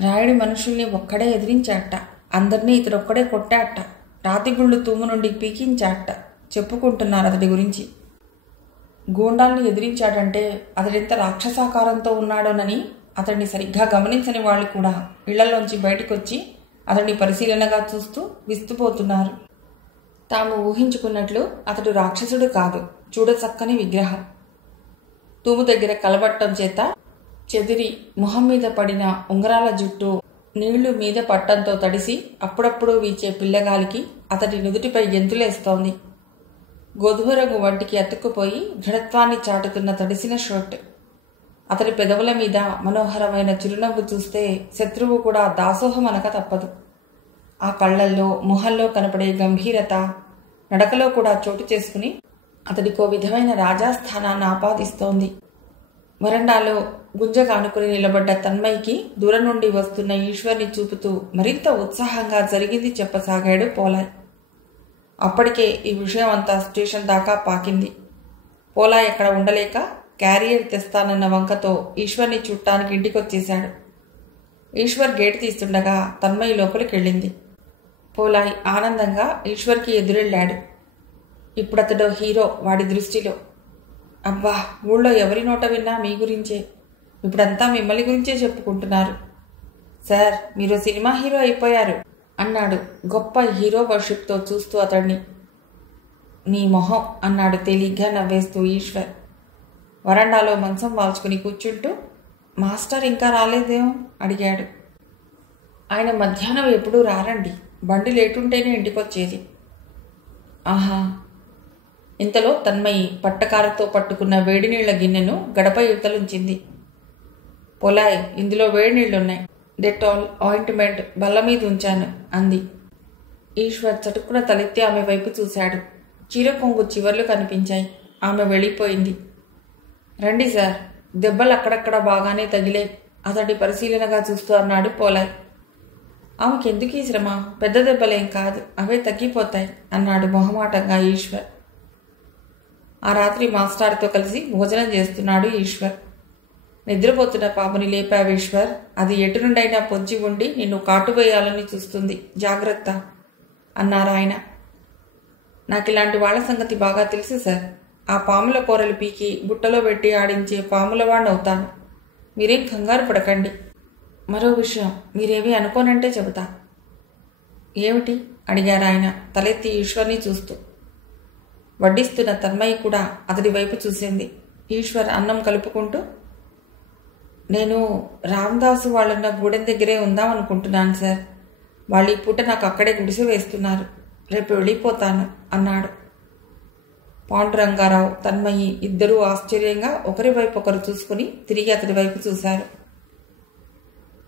రాయుడి మనుషుల్ని ఒక్కడే ఎదిరించాట. అందరినీ ఇతడొక్కడే కొట్టాట. రాతిగుళ్ళు తూము నుండి పీకించాట చెప్పుకుంటున్నారు అతడి గురించి. గూండాల్ని ఎదిరించాడంటే అతడెంత రాక్షసాకారంతో ఉన్నాడోనని అతడిని సరిగ్గా గమనించని వాళ్ళు కూడా ఇళ్లలోంచి బయటకొచ్చి అతడిని పరిశీలనగా చూస్తూ విస్తుపోతున్నారు. తాము ఊహించుకున్నట్లు అతడు రాక్షసుడు కాదు, చూడచక్కని విగ్రహం. తూము దగ్గర కలబట్టం చేత చెదిరి మొహం మీద పడిన ఉంగరాల జుట్టు నీళ్లు మీద పట్టంతో తడిసి అప్పుడప్పుడు వీచే పిల్లగాలికి అతడి నుదుటిపై గెంతులేస్తోంది. గోధుమ రంగు వంటికి అతుక్కుపోయి దృఢత్వాన్ని చాటుతున్న తడిసిన షర్ట్. అతడి పెదవుల మీద మనోహరమైన చిరునవ్వు చూస్తే శత్రువు కూడా దాసోహమనక తప్పదు. ఆ కళ్లల్లో మొహంలో కనపడే గంభీరత నడకలో కూడా చోటు చేసుకుని అతడికో విధమైన రాజాస్థానాన్ని ఆపాదిస్తోంది. వరండాలో గుంజగానుకుని నిలబడ్డ తన్మయ్యకి దూరం నుండి వస్తున్న ఈశ్వర్ని చూపుతూ మరింత ఉత్సాహంగా జరిగింది చెప్పసాగాడు పోలాయ్. అప్పటికే ఈ విషయం అంతా స్టేషన్ దాకా పాకింది. పోలాయ్ ఎక్కడ ఉండలేక క్యారియర్ తెస్తానన్న వంకతో ఈశ్వర్ని చూడటానికి ఇంటికొచ్చేశాడు. ఈశ్వర్ గేటు తీస్తుండగా తన్మయ్య లోపలికెళ్ళింది. పోలాయ్ ఆనందంగా ఈశ్వర్కి ఎదురెళ్ళాడు. ఇప్పుడతడో హీరో వాడి దృష్టిలో. అబ్బా, ఊళ్ళో ఎవరి నోట విన్నా మీ గురించే. ఇప్పుడంతా మిమ్మల్ని గురించే చెప్పుకుంటున్నారు. సార్, మీరు సినిమా హీరో అయిపోయారు అన్నాడు గొప్ప హీరో వర్షిప్తో చూస్తూ అతడిని. నీ మొహం అన్నాడు తేలిగ్గా నవ్వేస్తూ ఈశ్వర్. వరండాలో మంచం వాల్చుకుని కూర్చుంటూ మాస్టర్ ఇంకా రాలేదేమో అడిగాడు. ఆయన మధ్యాహ్నం ఎప్పుడూ రారండి, బండి లేటుంటేనే ఇంటికొచ్చేది. ఆహా. ఇంతలో తన్మయి పట్టకారతో పట్టుకున్న వేడి నీళ్ల గిన్నెను గడప యువతలుంచింది. పొలాయ్, ఇందులో వేడి నీళ్లున్నాయి. డెటాల్, ఆయింట్మెంట్ బల్ల మీద ఉంచాను అంది. ఈశ్వర్ చటుక్కున తలెత్తి ఆమె వైపు చూశాడు. చీర కొంగు చివర్లు కనిపించాయి. ఆమె వెళ్ళిపోయింది. రండి సార్, దెబ్బలు అక్కడక్కడ బాగానే తగిలే అతడి పరిశీలనగా చూస్తూ అన్నాడు పోలాయ్. ఆమెకెందుకు ఈ శ్రమ, పెద్ద దెబ్బలేం కాదు, అవే తగ్గిపోతాయి అన్నాడు మొహమాటంగా ఈశ్వర్. ఆ రాత్రి మాస్టార్తో కలిసి భోజనం చేస్తున్నాడు ఈశ్వర్. నిద్రపోతున్న పాపని లేపావు ఈశ్వర్, అది ఎటు నుండైనా పొంచి ఉండి నిన్ను కాటువేయాలని చూస్తుంది, జాగ్రత్త అన్నారాయన. నాకిలాంటి వాళ్ల సంగతి బాగా తెలుసు సార్. ఆ పాముల కూరలు పీకి బుట్టలో పెట్టి ఆడించే పాములవాణ్ణవుతాను. మీరేం కంగారు పడకండి. మరో విషయం మీరేమీ అనుకోనంటే చెబుతా. ఏమిటి అడిగారాయన తలెత్తి ఈశ్వర్ని చూస్తూ. వడ్డిస్తున్న తన్మయ్య కూడా అతడి వైపు చూసింది. ఈశ్వర్ అన్నం కలుపుకుంటూ, నేను రామదాసు వాళ్ళన్న గూడెం దగ్గరే ఉందామనుకుంటున్నాను సార్. వాళ్ళు ఈ పూట నాకు అక్కడే గుడిసె వేస్తున్నారు. రేపు వెళ్ళిపోతాను అన్నాడు. పాండురంగారావు, తన్మయ్యి ఇద్దరూ ఆశ్చర్యంగా ఒకరి వైపు ఒకరు చూసుకుని తిరిగి అతడి వైపు చూశారు.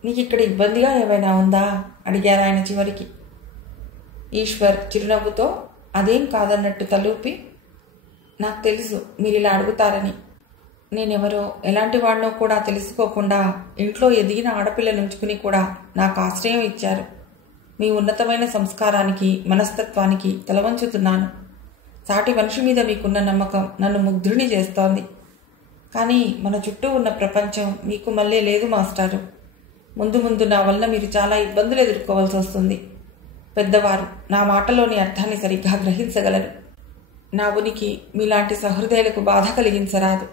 నీకు ఇక్కడ ఇబ్బందిగా ఏమైనా ఉందా అడిగారాయన చివరికి. ఈశ్వర్ చిరునవ్వుతో అదేం కాదన్నట్టు తలూపి, నాకు తెలుసు మీరిలా అడుగుతారని. నేనెవరో ఎలాంటి వాడినో కూడా తెలుసుకోకుండా ఇంట్లో ఎదిగిన ఆడపిల్లని ఉంచుకుని కూడా నాకు ఆశ్రయం ఇచ్చారు. మీ ఉన్నతమైన సంస్కారానికి మనస్తత్వానికి తలవంచుతున్నాను. సాటి మనిషి మీద మీకున్న నమ్మకం నన్ను ముగ్ధుడిని చేస్తోంది. కానీ మన చుట్టూ ఉన్న ప్రపంచం మీకు మళ్ళీ లేదు మాస్టారు. ముందు ముందు నా వల్ల మీరు చాలా ఇబ్బందులు ఎదుర్కోవాల్సి వస్తుంది. పెద్దవారు నా మాటలోని అర్థాన్ని సరిగ్గా గ్రహించగలరు. నా ఉనికి మీలాంటి సహృదయులకు బాధ కలిగించరాదు.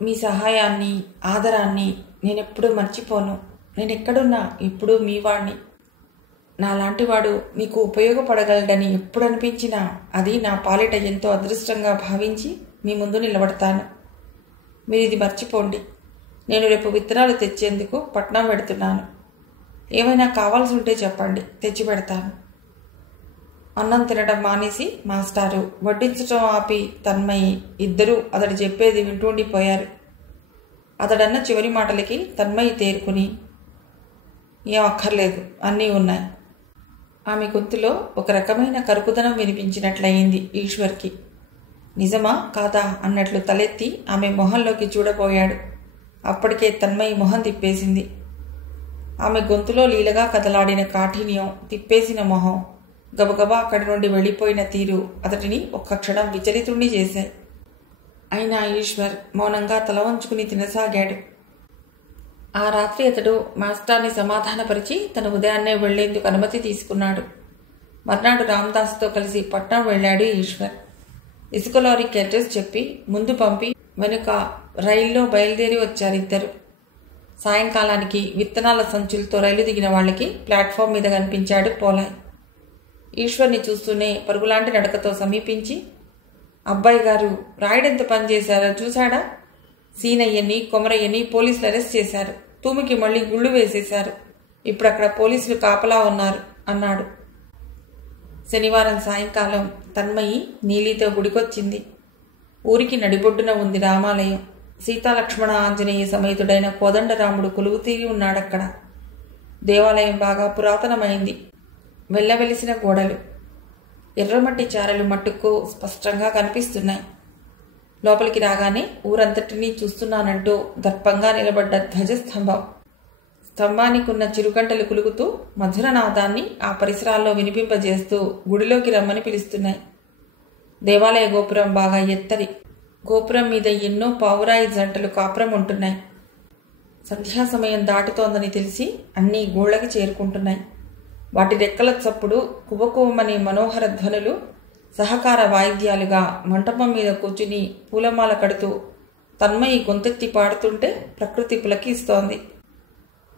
మీ సహాయాన్ని, ఆదరాన్ని నేనెప్పుడూ మర్చిపోను. నేనెక్కడున్నా ఎప్పుడూ మీ వాణ్ణి. నాలాంటివాడు మీకు ఉపయోగపడగలడని ఎప్పుడు అనిపించినా అది నా పాలిట ఎంతో అదృష్టంగా భావించి మీ ముందు నిలబడతాను. మీరు ఇది మర్చిపోండి. నేను రేపు విత్తనాలు తెచ్చేందుకు పట్నం పెడుతున్నాను. ఏమైనా కావాల్సి ఉంటే చెప్పండి, తెచ్చి పెడతాను. అన్నం తినడం మానేసి మాస్టారు వడ్డించటం ఆపి తన్మయి ఇద్దరూ అతడు చెప్పేది వింటూండిపోయారు. అతడన్న చివరి మాటలకి తన్మయి తేరుకుని, ఏం అక్కర్లేదు, అన్నీ ఉన్నాయి. ఆమె గొంతులో ఒక రకమైన కరుకుదనం వినిపించినట్లయింది ఈశ్వర్కి. నిజమా కాదా అన్నట్లు తలెత్తి ఆమె మొహంలోకి చూడబోయాడు. అప్పటికే తన్మయి మొహం తిప్పేసింది. ఆమె గొంతులో లీలగా కదలాడిన కాఠిన్యం, తిప్పేసిన మొహం, గబగబా అక్కడి నుండి వెళ్ళిపోయిన తీరు అతడిని ఒక్క క్షణం విచలితుణ్ణి చేశాయి. అయినా ఈశ్వర్ మౌనంగా తల వంచుకుని తినసాగాడు. ఆ రాత్రి అతడు మాస్టర్ని సమాధానపరిచి తన ఉదయాన్నే వెళ్లేందుకు అనుమతి తీసుకున్నాడు. మర్నాడు రామదాసుతో కలిసి పట్నం వెళ్ళాడు ఈశ్వర్. ఇసుక లారీకి అడ్రస్ చెప్పి ముందు పంపి వెనుక రైల్లో బయలుదేరి వచ్చారిద్దరు. సాయంకాలానికి విత్తనాల సంచులతో రైలు దిగిన వాళ్ళకి ప్లాట్ఫామ్ మీద కనిపించాడు పోలాయ్. ఈశ్వర్ని చూస్తూనే పరుగులాంటి నడకతో సమీపించి, అబ్బాయి గారు రాయుడెంత పనిచేశారో చూశాడా? సీనయ్యని కొమరయ్యని పోలీసులు అరెస్ట్ చేశారు. తూమికి మళ్లీ గుళ్ళు వేసేశారు. ఇప్పుడు అక్కడ పోలీసులు కాపలా ఉన్నారు అన్నాడు. శనివారం సాయంకాలం తన్మయి నీలితో గుడికొచ్చింది. ఊరికి నడిబొడ్డున ఉంది రామాలయం. సీతాలక్ష్మణ ఆంజనేయ సమేతుడైన కోదండరాముడు కొలువు తీరి ఉన్నాడక్కడ. దేవాలయం బాగా పురాతనమైంది. వెల్లవెలిసిన గోడలు, ఎర్రమట్టి చారలు మట్టుకు స్పష్టంగా కనిపిస్తున్నాయి. లోపలికి రాగానే ఊరంతటినీ చూస్తున్నానంటూ దర్పంగా నిలబడ్డ ధ్వజస్తంభం. స్తంభానికున్న చిరుగంటలు కులుగుతూ మధురనాదాన్ని ఆ పరిసరాల్లో వినిపింపజేస్తూ గుడిలోకి రమ్మని పిలుస్తున్నాయి. దేవాలయ గోపురం బాగా ఎత్తరి. గోపురం మీద ఎన్నో పావురాయి జంటలు కాపురం ఉంటున్నాయి. సంధ్యా సమయం దాటుతోందని తెలిసి అన్నీ గూళ్ళకి చేరుకుంటున్నాయి. వాటి రెక్కల చప్పుడు, కువకువమనే మనోహర ధ్వనులు సహకార వాయిద్యాలుగా మంటపం మీద కూర్చుని పూలమాల కడుతూ తన్మయి గొంతెత్తి పాడుతుంటే ప్రకృతి పులకిస్తోంది.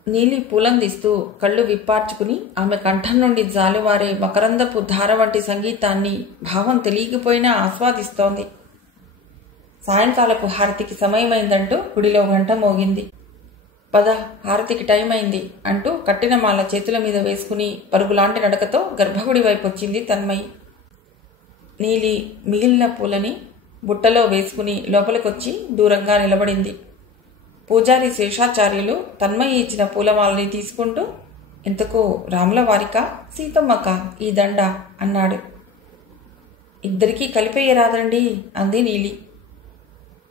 నీలి పూలందిస్తూ కళ్ళు విప్పార్చుకుని ఆమె కంఠం నుండి జాలువారే మకరందపు ధార వంటి సంగీతాన్ని భావం తెలియకపోయినా ఆస్వాదిస్తోంది. సాయంకాలపు హారతికి సమయమైందంటూ గుడిలో గంట మోగింది. పద, హారతికి టైం అయింది అంటూ కట్టిన మాల చేతుల మీద వేసుకుని పరుగులాంటి నడకతో గర్భగుడి వైపు వచ్చింది తన్మయి. నీలి మిగిలిన పూలని బుట్టలో వేసుకుని లోపలికొచ్చి దూరంగా నిలబడింది. పూజారి శేషాచార్యులు తన్మయి ఇచ్చిన పూలమాలని తీసుకుంటూ, ఇంతకు రాముల వారికా సీతమ్మకా ఈ దండ అన్నాడు. ఇద్దరికీ కలిపేయరాదండి అంది నీలి.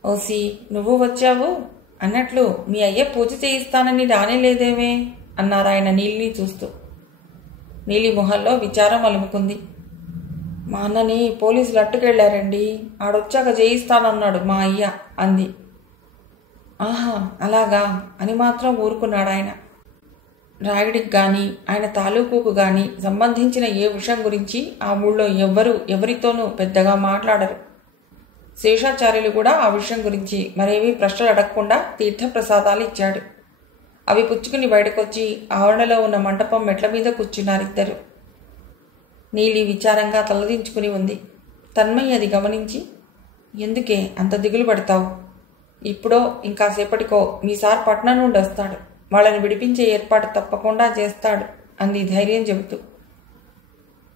ఓసి, నువ్వు వచ్చావు అన్నట్లు మీ అయ్య పూజ చేయిస్తానని రానేలేదేమే అన్నారాయన నీలిని చూస్తూ. నీలి మొహంలో విచారం అలుముకుంది. మా అన్నని పోలీసులు అట్టుకెళ్లారండి, ఆడొచ్చాక చేయిస్తానన్నాడు మా అయ్య అంది. ఆహా, అలాగా అని మాత్రం ఊరుకున్నాడాయన. రాయుడికి గాని ఆయన తాలూకుకు గాని సంబంధించిన ఏ విషయం గురించి ఆ ఊళ్ళో ఎవ్వరూ ఎవరితోనూ పెద్దగా మాట్లాడరు. శేషాచార్యులు కూడా ఆ విషయం గురించి మరేమీ ప్రశ్నలు అడగకుండా తీర్థప్రసాదాలు ఇచ్చాడు. అవి పుచ్చుకుని బయటకొచ్చి ఆవరణలో ఉన్న మంటపం మెట్ల మీద కూర్చున్నారిద్దరు. నీలి విచారంగా తలదించుకుని ఉంది. తన్మయి అది గమనించి, ఎందుకే అంత దిగులు పడతావు? ఇప్పుడో ఇంకాసేపటికో మీ సార్ పట్నం నుండి వస్తాడు. వాళ్ళని విడిపించే ఏర్పాటు తప్పకుండా చేస్తాడు అంది ధైర్యం చెబుతూ.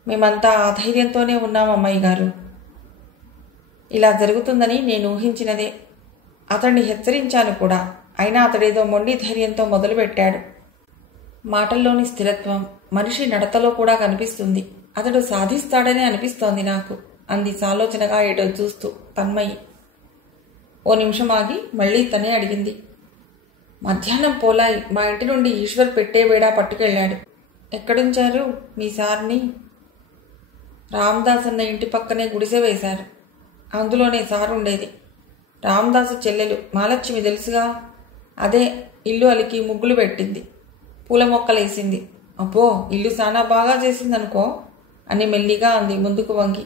మేమంతా ఆ ధైర్యంతోనే ఉన్నాం అమ్మాయి గారు. ఇలా జరుగుతుందని నేను ఊహించినదే. అతన్ని హెచ్చరించాను కూడా. అయినా అతడేదో మొండి ధైర్యంతో మొదలుపెట్టాడు. మాటల్లోని స్థిరత్వం మనిషి నడతలో కూడా కనిపిస్తుంది. అతడు సాధిస్తాడని అనిపిస్తోంది నాకు అంది సాలోచనగా ఏటో చూస్తూ తన్మయి. ఓ నిమిషం ఆగి మళ్లీ తనే అడిగింది. మధ్యాహ్నం పోలాయి మా ఇంటి నుండి ఈశ్వర్ పెట్టే వేడా పట్టుకెళ్ళాడు. ఎక్కడుంచారు మీ సార్ని? రామదాస్ అన్న ఇంటి పక్కనే గుడిసె వేశారు. అందులోనే సారు ఉండేది. రామదాసు చెల్లెలు మాలక్ష్మి తెలుసుగా, అదే ఇల్లు అలికి ముగ్గులు పెట్టింది, పూల మొక్కలేసింది. అబ్బో, ఇల్లు చాలా బాగా చేసిందనుకో అని మెల్లిగా అంది ముందుకు వంగి.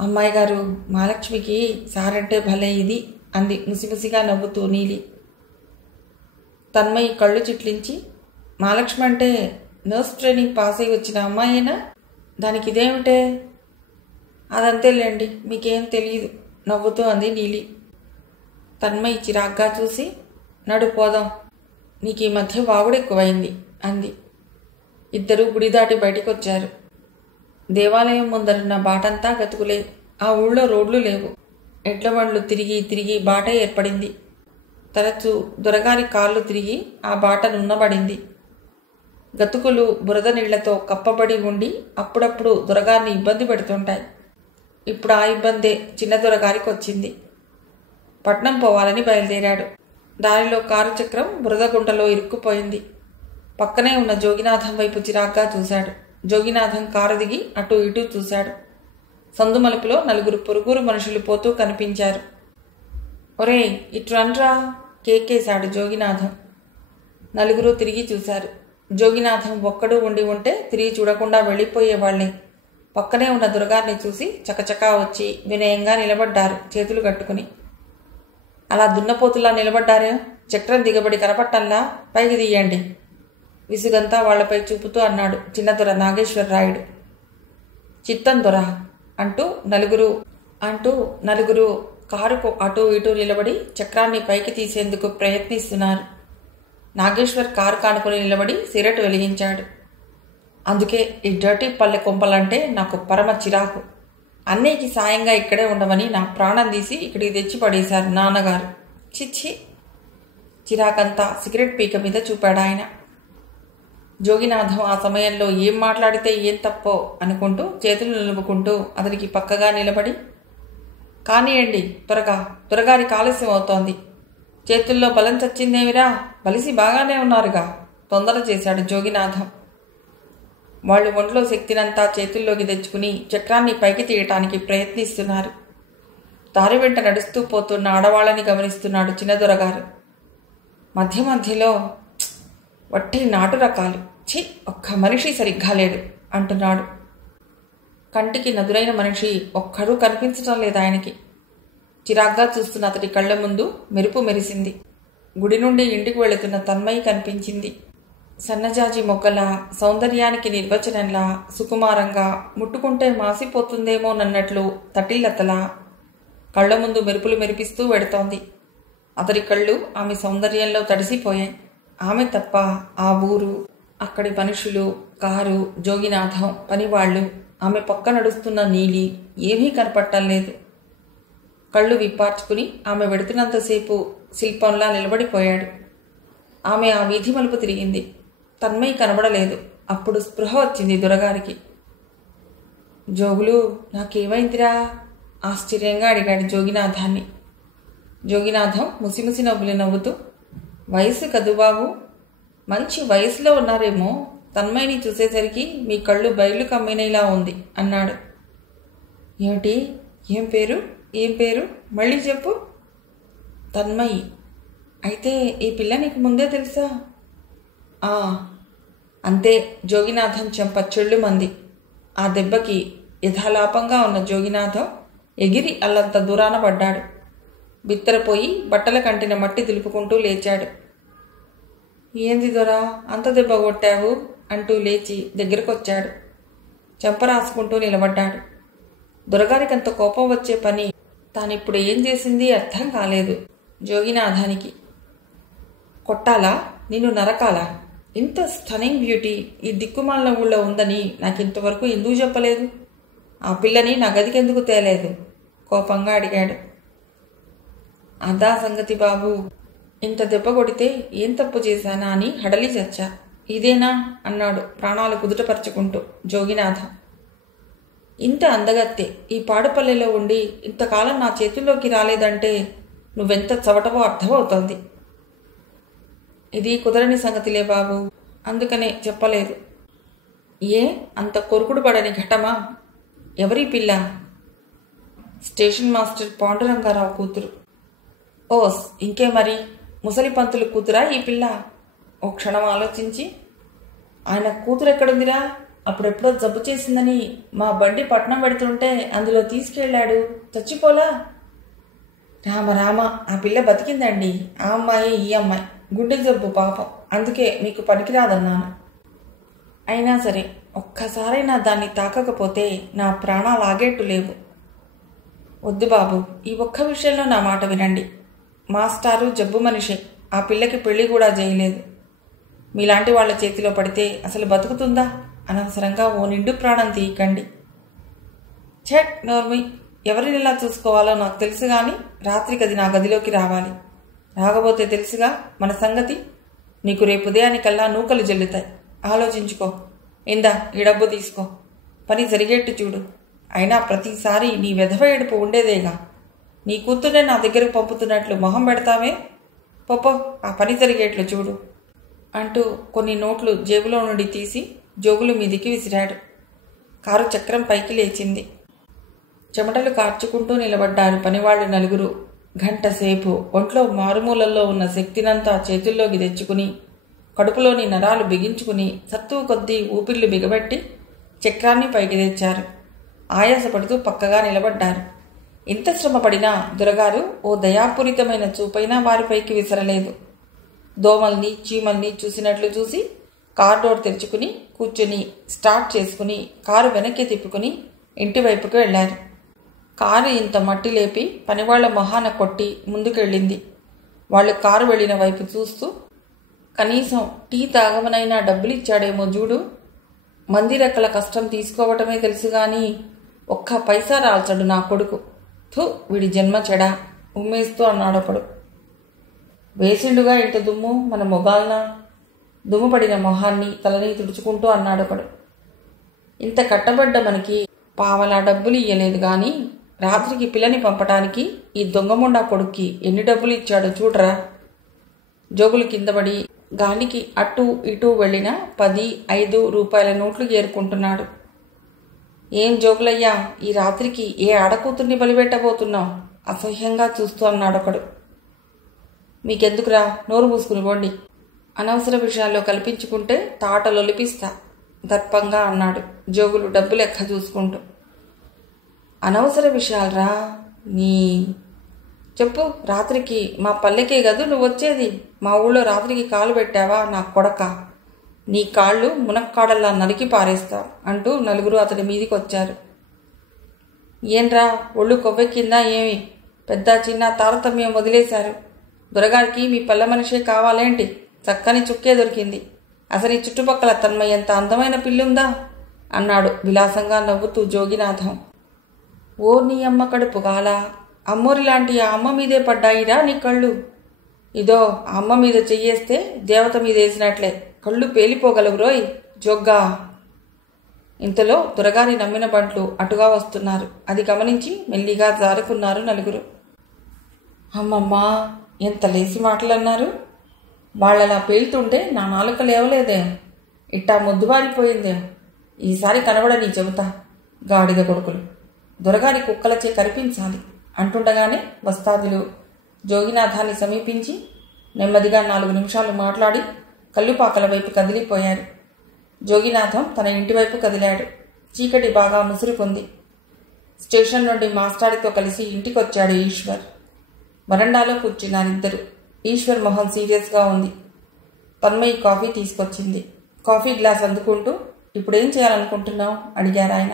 అమ్మాయి గారు, మాలక్ష్మికి సారంటే భలే ఇది అంది ముసిముసిగా నవ్వుతూ నీలి. తన్మయి కళ్ళు చిట్లించి, మాలక్ష్మి అంటే నర్స్ ట్రైనింగ్ పాస్ అయి వచ్చిన అమ్మాయేనా? దానికి ఇదేమిటే? అదంతేలేండి, మీకేం తెలియదు నవ్వుతూ అంది నీలి. తన్మయి చిరాగ్గా చూసి, నడు పోదాం, నీకు ఈ మధ్య వాగుడెక్కువైంది అంది. ఇద్దరూ గుడి దాటి బయటికొచ్చారు. దేవాలయం ముందరున్న బాటంతా గతుకులే. ఆ ఊళ్ళో రోడ్లు లేవు. ఎడ్ల బండ్లు తిరిగి తిరిగి బాట ఏర్పడింది. తరచూ దొరగారి కాళ్ళు తిరిగి ఆ బాట నున్నబడింది. గతుకులు బురద నీళ్లతో కప్పబడి ఉండి అప్పుడప్పుడు దొరగారిని ఇబ్బంది పెడుతుంటాయి. ఇప్పుడు ఆ ఇబ్బందే చిన్న దొరగారికి వచ్చింది. పట్నం పోవాలని బయలుదేరాడు. దారిలో కారు చక్రం బురద గుంటలో ఇరుక్కుపోయింది. పక్కనే ఉన్న జోగినాథం వైపు చిరాగ్గా చూశాడు. జోగినాథం కారు దిగి అటు ఇటు చూశాడు. సందు మలుపులో నలుగురు పొరుగురు మనుషులు పోతూ కనిపించారు. ఒరే, ఇటు రండ్రా కేకేశాడు జోగినాథం. నలుగురు తిరిగి చూశారు. జోగినాథం ఒక్కడూ ఉండి ఉంటే తిరిగి చూడకుండా వెళ్ళిపోయేవాళ్లే. పక్కనే ఉన్న దుర్గారిని చూసి చకచకా వచ్చి వినయంగా నిలబడ్డారు చేతులు కట్టుకుని. అలా దున్నపోతులా నిలబడ్డారే, చక్రం దిగబడి కనపట్టంలా, పైకి తీయండి విసుగంతా వాళ్లపై చూపుతూ అన్నాడు చిన్నదొర నాగేశ్వరరాయుడు. చిత్తం దొర అంటూ నలుగురు కారుకు అటూ ఇటూ నిలబడి చక్రాన్ని పైకి తీసేందుకు ప్రయత్నిస్తున్నారు. నాగేశ్వర్ కారు కానుకొని నిలబడి సిగరెట్ వెలిగించాడు. అందుకే ఈ డర్టీ పల్లె కొంపలంటే నాకు పరమ చిరాకు. అన్నయ్యకి సాయంగా ఇక్కడే ఉండమని నా ప్రాణం తీసి ఇక్కడికి తెచ్చి పడేశారు నాన్నగారు. చిచ్చి. చిరాకంతా సిగరెట్ పీక మీద చూపాడు ఆయన. జోగినాథం ఆ సమయంలో ఏం మాట్లాడితే ఏం తప్పో అనుకుంటూ చేతులు నిలుపుకుంటూ అతనికి పక్కగా నిలబడి, కానియండి త్వరగా, త్వరగారి ఆలస్యం అవుతోంది. చేతుల్లో బలం చచ్చిందేమిరా, బలిసి బాగానే ఉన్నారుగా తొందర చేశాడు జోగినాథం. వాళ్ళు ఒంట్లో శక్తినంతా చేతుల్లోకి తెచ్చుకుని చక్రాన్ని పైకి తీయటానికి ప్రయత్నిస్తున్నారు. దారి వెంట నడుస్తూ పోతున్న ఆడవాళ్ళని గమనిస్తున్నాడు చిన్నదొరగారు. మధ్య మధ్యలో వట్టి నాటు రకాలు, ఛీ, ఒక్క మనిషి సరిగ్గా లేడు అంటున్నాడు. కంటికి నదురైన మనిషి ఒక్కడూ కనిపించటం లేదు ఆయనకి. చిరాగ్గా చూస్తున్న అతడి కళ్ల ముందు మెరుపు మెరిసింది. గుడి నుండి ఇంటికి వెళుతున్న తన్మయి కనిపించింది. సన్నజాజి మొగ్గల, సౌందర్యానికి నిర్వచనంలా, సుకుమారంగా, ముట్టుకుంటే మాసిపోతుందేమోనన్నట్లు తటిలతలా కళ్ల ముందు మెరుపులు మెరిపిస్తూ వెడుతోంది. అతడి కళ్ళు ఆమె సౌందర్యంలో తడిసిపోయాయి. ఆమె తప్ప ఆ ఊరు, అక్కడి మనుషులు, కారు, జోగినాథం, పనివాళ్లు, ఆమె పక్క నడుస్తున్న నీలి ఏమీ కనపట్టం లేదు. కళ్ళు విప్పార్చుకుని ఆమె వెడుతున్నంతసేపు శిల్పంలా నిలబడిపోయాడు. ఆమె ఆ వీధి మలుపు తిరిగింది. తన్మయి కనబడలేదు. అప్పుడు స్పృహ వచ్చింది దొరగారికి. జోగులు, నాకేమైందిరా ఆశ్చర్యంగా అడిగాడు జోగినాథాన్ని. జోగినాథం ముసిముసి నవ్వులు నవ్వుతూ, వయసు కదు బాబు, మంచి వయసులో ఉన్నారేమో, తన్మయిని చూసేసరికి మీ కళ్ళు బయలు కమ్మినలా ఉంది అన్నాడు. ఏమిటి, ఏం పేరు, ఏం పేరు, మళ్ళీ చెప్పు. తన్మయి. అయితే ఈ పిల్ల నీకు ముందే తెలుసా? అంతే. జోగినాథం చెంప చెళ్ళుమంది. ఆ దెబ్బకి యథాలాపంగా ఉన్న జోగినాథం ఎగిరి అల్లంత దూరాన పడ్డాడు. బిత్తరపోయి బట్టల కంటిన మట్టి దులుపుకుంటూ లేచాడు. ఏంది దొరా, అంత దెబ్బ కొట్టావు అంటూ లేచి దగ్గరకొచ్చాడు. చెంప రాసుకుంటూ నిలబడ్డాడు. దొరగారికంత కోపం వచ్చే పని తానిప్పుడు ఏం చేసింది అర్థం కాలేదు జోగినాథానికి. కొట్టాలా, నిన్ను నరకాలా? ఇంత స్టన్నింగ్ బ్యూటీ ఈ దిక్కుమాలిన ఊళ్ళో ఉందని నాకింతవరకు ఎందుకు చెప్పలేదు? ఆ పిల్లని నా గదికెందుకు తేలేదు? కోపంగా అడిగాడు. అదా సంగతి బాబు, ఇంత దెబ్బ కొడితే ఏం తప్పు చేశానా అని హడలి చచ్చా. ఇదేనా అన్నాడు ప్రాణాలు కుదుటపరుచుకుంటూ జోగినాథం. ఇంత అందగత్తే ఈ పాడుపల్లెలో ఉండి ఇంతకాలం నా చేతుల్లోకి రాలేదంటే నువ్వెంత చవటవో అర్థమవుతోంది. ఇది కుదరని సంగతిలే బాబు, అందుకనే చెప్పలేదు. ఏ అంత కొరుకుడు పడని ఘటమా? ఎవరి పిల్ల? స్టేషన్ మాస్టర్ పాండురంగారావు కూతురు. ఓస్, ఇంకే మరి, ముసలి పంతులు కూతురా ఈ పిల్ల? ఓ క్షణం ఆలోచించి, ఆయన కూతురు ఎక్కడుందిరా? అప్పుడెప్పుడో జబ్బు చేసిందని మా బండి పట్నం పెడుతుంటే అందులో తీసుకెళ్లాడు, చచ్చిపోలా? రామ రామ, ఆ పిల్ల బతికిందండి. ఆ అమ్మాయి ఈ అమ్మాయి, గుండె జబ్బు పాపం, అందుకే మీకు పనికిరాదన్నాను. అయినా సరే ఒక్కసారైనా దాన్ని తాకకపోతే నా ప్రాణాలు ఆగేట్టు లేవు. వద్దు బాబు, ఈ ఒక్క విషయంలో నా మాట వినండి. మాస్టారు జబ్బు మనిషే, ఆ పిల్లకి పెళ్లి కూడా చేయలేదు. మీలాంటి వాళ్ల చేతిలో పడితే అసలు బతుకుతుందా? అనవసరంగా ఓ నిండు ప్రాణం తీయకండి. చెట్ నోర్మి, ఎవరిని ఎలా చూసుకోవాలో నాకు తెలుసు కానీ రాత్రికి అది నా గదిలోకి రావాలి. రాకపోతే తెలుసుగా మన సంగతి. నీకు రేపు ఉదయానికల్లా నూకలు జల్లుతాయి. ఆలోచించుకో. ఇందా ఈ డబ్బు తీసుకో, పని జరిగేట్టు చూడు. అయినా ప్రతిసారి నీ వెధవ ఏడుపు ఉండేదేగా. నీ కూతుర్నే నా దగ్గరకు పంపుతున్నట్లు మొహం పెడతావే. పొప్పో, ఆ పని జరిగేట్లు చూడు అంటూ కొన్ని నోట్లు జేబులో నుండి తీసి జోగులు మీదికి విసిరాడు. కారు చక్రం పైకి లేచింది. చెమటలు కార్చుకుంటూ నిలబడ్డారు పనివాళ్లు నలుగురు. గంటసేపు ఒంట్లో మారుమూలల్లో ఉన్న శక్తినంతా చేతుల్లోకి తెచ్చుకుని కడుపులోని నరాలు బిగించుకుని సత్తువు కొద్దీ ఊపిర్లు బిగబెట్టి చక్రాన్ని పైకి తెచ్చారు. ఆయాసపడుతూ పక్కగా నిలబడ్డారు. ఇంత శ్రమపడినా దొరగారు ఓ దయాపూరితమైన చూపైనా వారిపైకి విసరలేదు. దోమల్ని చీమల్ని చూసినట్లు చూసి కారు డోర్ తెరుచుకుని కూర్చుని స్టార్ట్ చేసుకుని కారు వెనక్కి తిప్పుకుని ఇంటి వైపుకు వెళ్లారు. కారు ఇంత మట్టి లేపి పనివాళ్ల మొహాన కొట్టి ముందుకెళ్ళింది. వాళ్ళు కారు వెళ్లిన వైపు చూస్తూ, కనీసం టీ తాగమనైనా డబ్బులిచ్చాడేమో చూడు, మంది రెక్కల కష్టం తీసుకోవటమే తెలుసుగాని ఒక్క పైసా రాల్చడు నా కొడుకు, థు వీడి జన్మ చెడా ఉమ్మేస్తూ అన్నాడొకడు. వేసిండుగా ఇంత దుమ్ము మన మొగాలన, దుమ్ము పడిన మొహాన్ని తలని తుడుచుకుంటూ అన్నాడొకడు. ఇంత కట్టబడ్డ మనకి పావలా డబ్బులు ఇయ్యలేదు గాని రాత్రికి పిల్లని పంపటానికి ఈ దొంగముండా కొడుక్కి ఎన్ని డబ్బులు ఇచ్చాడో చూడరా. జోగులు కిందపడి గాలికి అటూ ఇటూ వెళ్ళిన 10, 5 రూపాయల నోట్లు ఏరుకుంటున్నాడు. ఏం జోగులయ్యా, ఈ రాత్రికి ఏ ఆడకూతుర్ని బలిపెట్టబోతున్నావు అసహ్యంగా చూస్తూ అన్నాడొకడు. మీకెందుకురా, నోరు మూసుకుని పోండి, అనవసర విషయాల్లో కల్పించుకుంటే తాటలొలిపిస్తా దర్పంగా అన్నాడు జోగులు డబ్బు లెక్క చూసుకుంటూ. అనవసర విషయాలరా నీ చెప్పు, రాత్రికి మా పల్లెకే గదు నువ్వు వచ్చేది, మా ఊళ్ళో రాత్రికి కాలు పెట్టావా నా కొడక, నీ కాళ్ళు మునక్కాడల్లా నరికి పారేస్తావు అంటూ నలుగురు అతడి మీదికి వచ్చారు. ఏంట్రా ఒళ్ళు కొవ్వెక్కిందా ఏమి, పెద్ద చిన్న తారతమ్యం వదిలేశారు, దొరగారికి మీ పల్లె మనిషే కావాలేంటి, చక్కని చుక్కే దొరికింది, అసలు ఈ చుట్టుపక్కల తన్మయ్య ఎంత అందమైన పిల్లుందా అన్నాడు విలాసంగా నవ్వుతూ జోగినాథం. ఓ నీ అమ్మ కడుపు గాలా, అమ్మోరిలాంటి ఆ అమ్మ మీదే పడ్డాయిరా నీ కళ్ళు, ఇదో ఆ అమ్మ మీద చెయ్యేస్తే దేవత మీద వేసినట్లే కళ్ళు పేలిపోగలవురోయ్ జోగ్గా. ఇంతలో దొరగారి నమ్మిన బంట్లు అటుగా వస్తున్నారు. అది గమనించి మెల్లిగా జారుకున్నారు నలుగురు. అమ్మమ్మా, ఎంత లేసి మాటలన్నారు, వాళ్ళలా పేలుతుంటే నా నాలుక లేవలేదే, ఇట్టా ముద్దుబారిపోయిందే, ఈసారి కనబడని చెబుతా గాడిద కొడుకులు, దొరగారి కుక్కలచే కరిపించాలి అంటుండగానే వస్తాదులు జోగినాథాన్ని సమీపించి నెమ్మదిగా 4 నిమిషాలు మాట్లాడి కల్లుపాకల వైపు కదిలిపోయారు. జోగినాథం తన ఇంటి వైపు కదిలాడు. చీకటి బాగా ముసురుకుంది. స్టేషన్ నుండి మాస్టారితో కలిసి ఇంటికొచ్చాడు ఈశ్వర్. వరండాలో కూర్చున్నారిద్దరు. ఈశ్వర్ మొహం సీరియస్గా ఉంది. తన్మయి కాఫీ తీసుకొచ్చింది. కాఫీ గ్లాస్ అందుకుంటూ, ఇప్పుడేం చేయాలనుకుంటున్నావు అడిగారు ఆయన.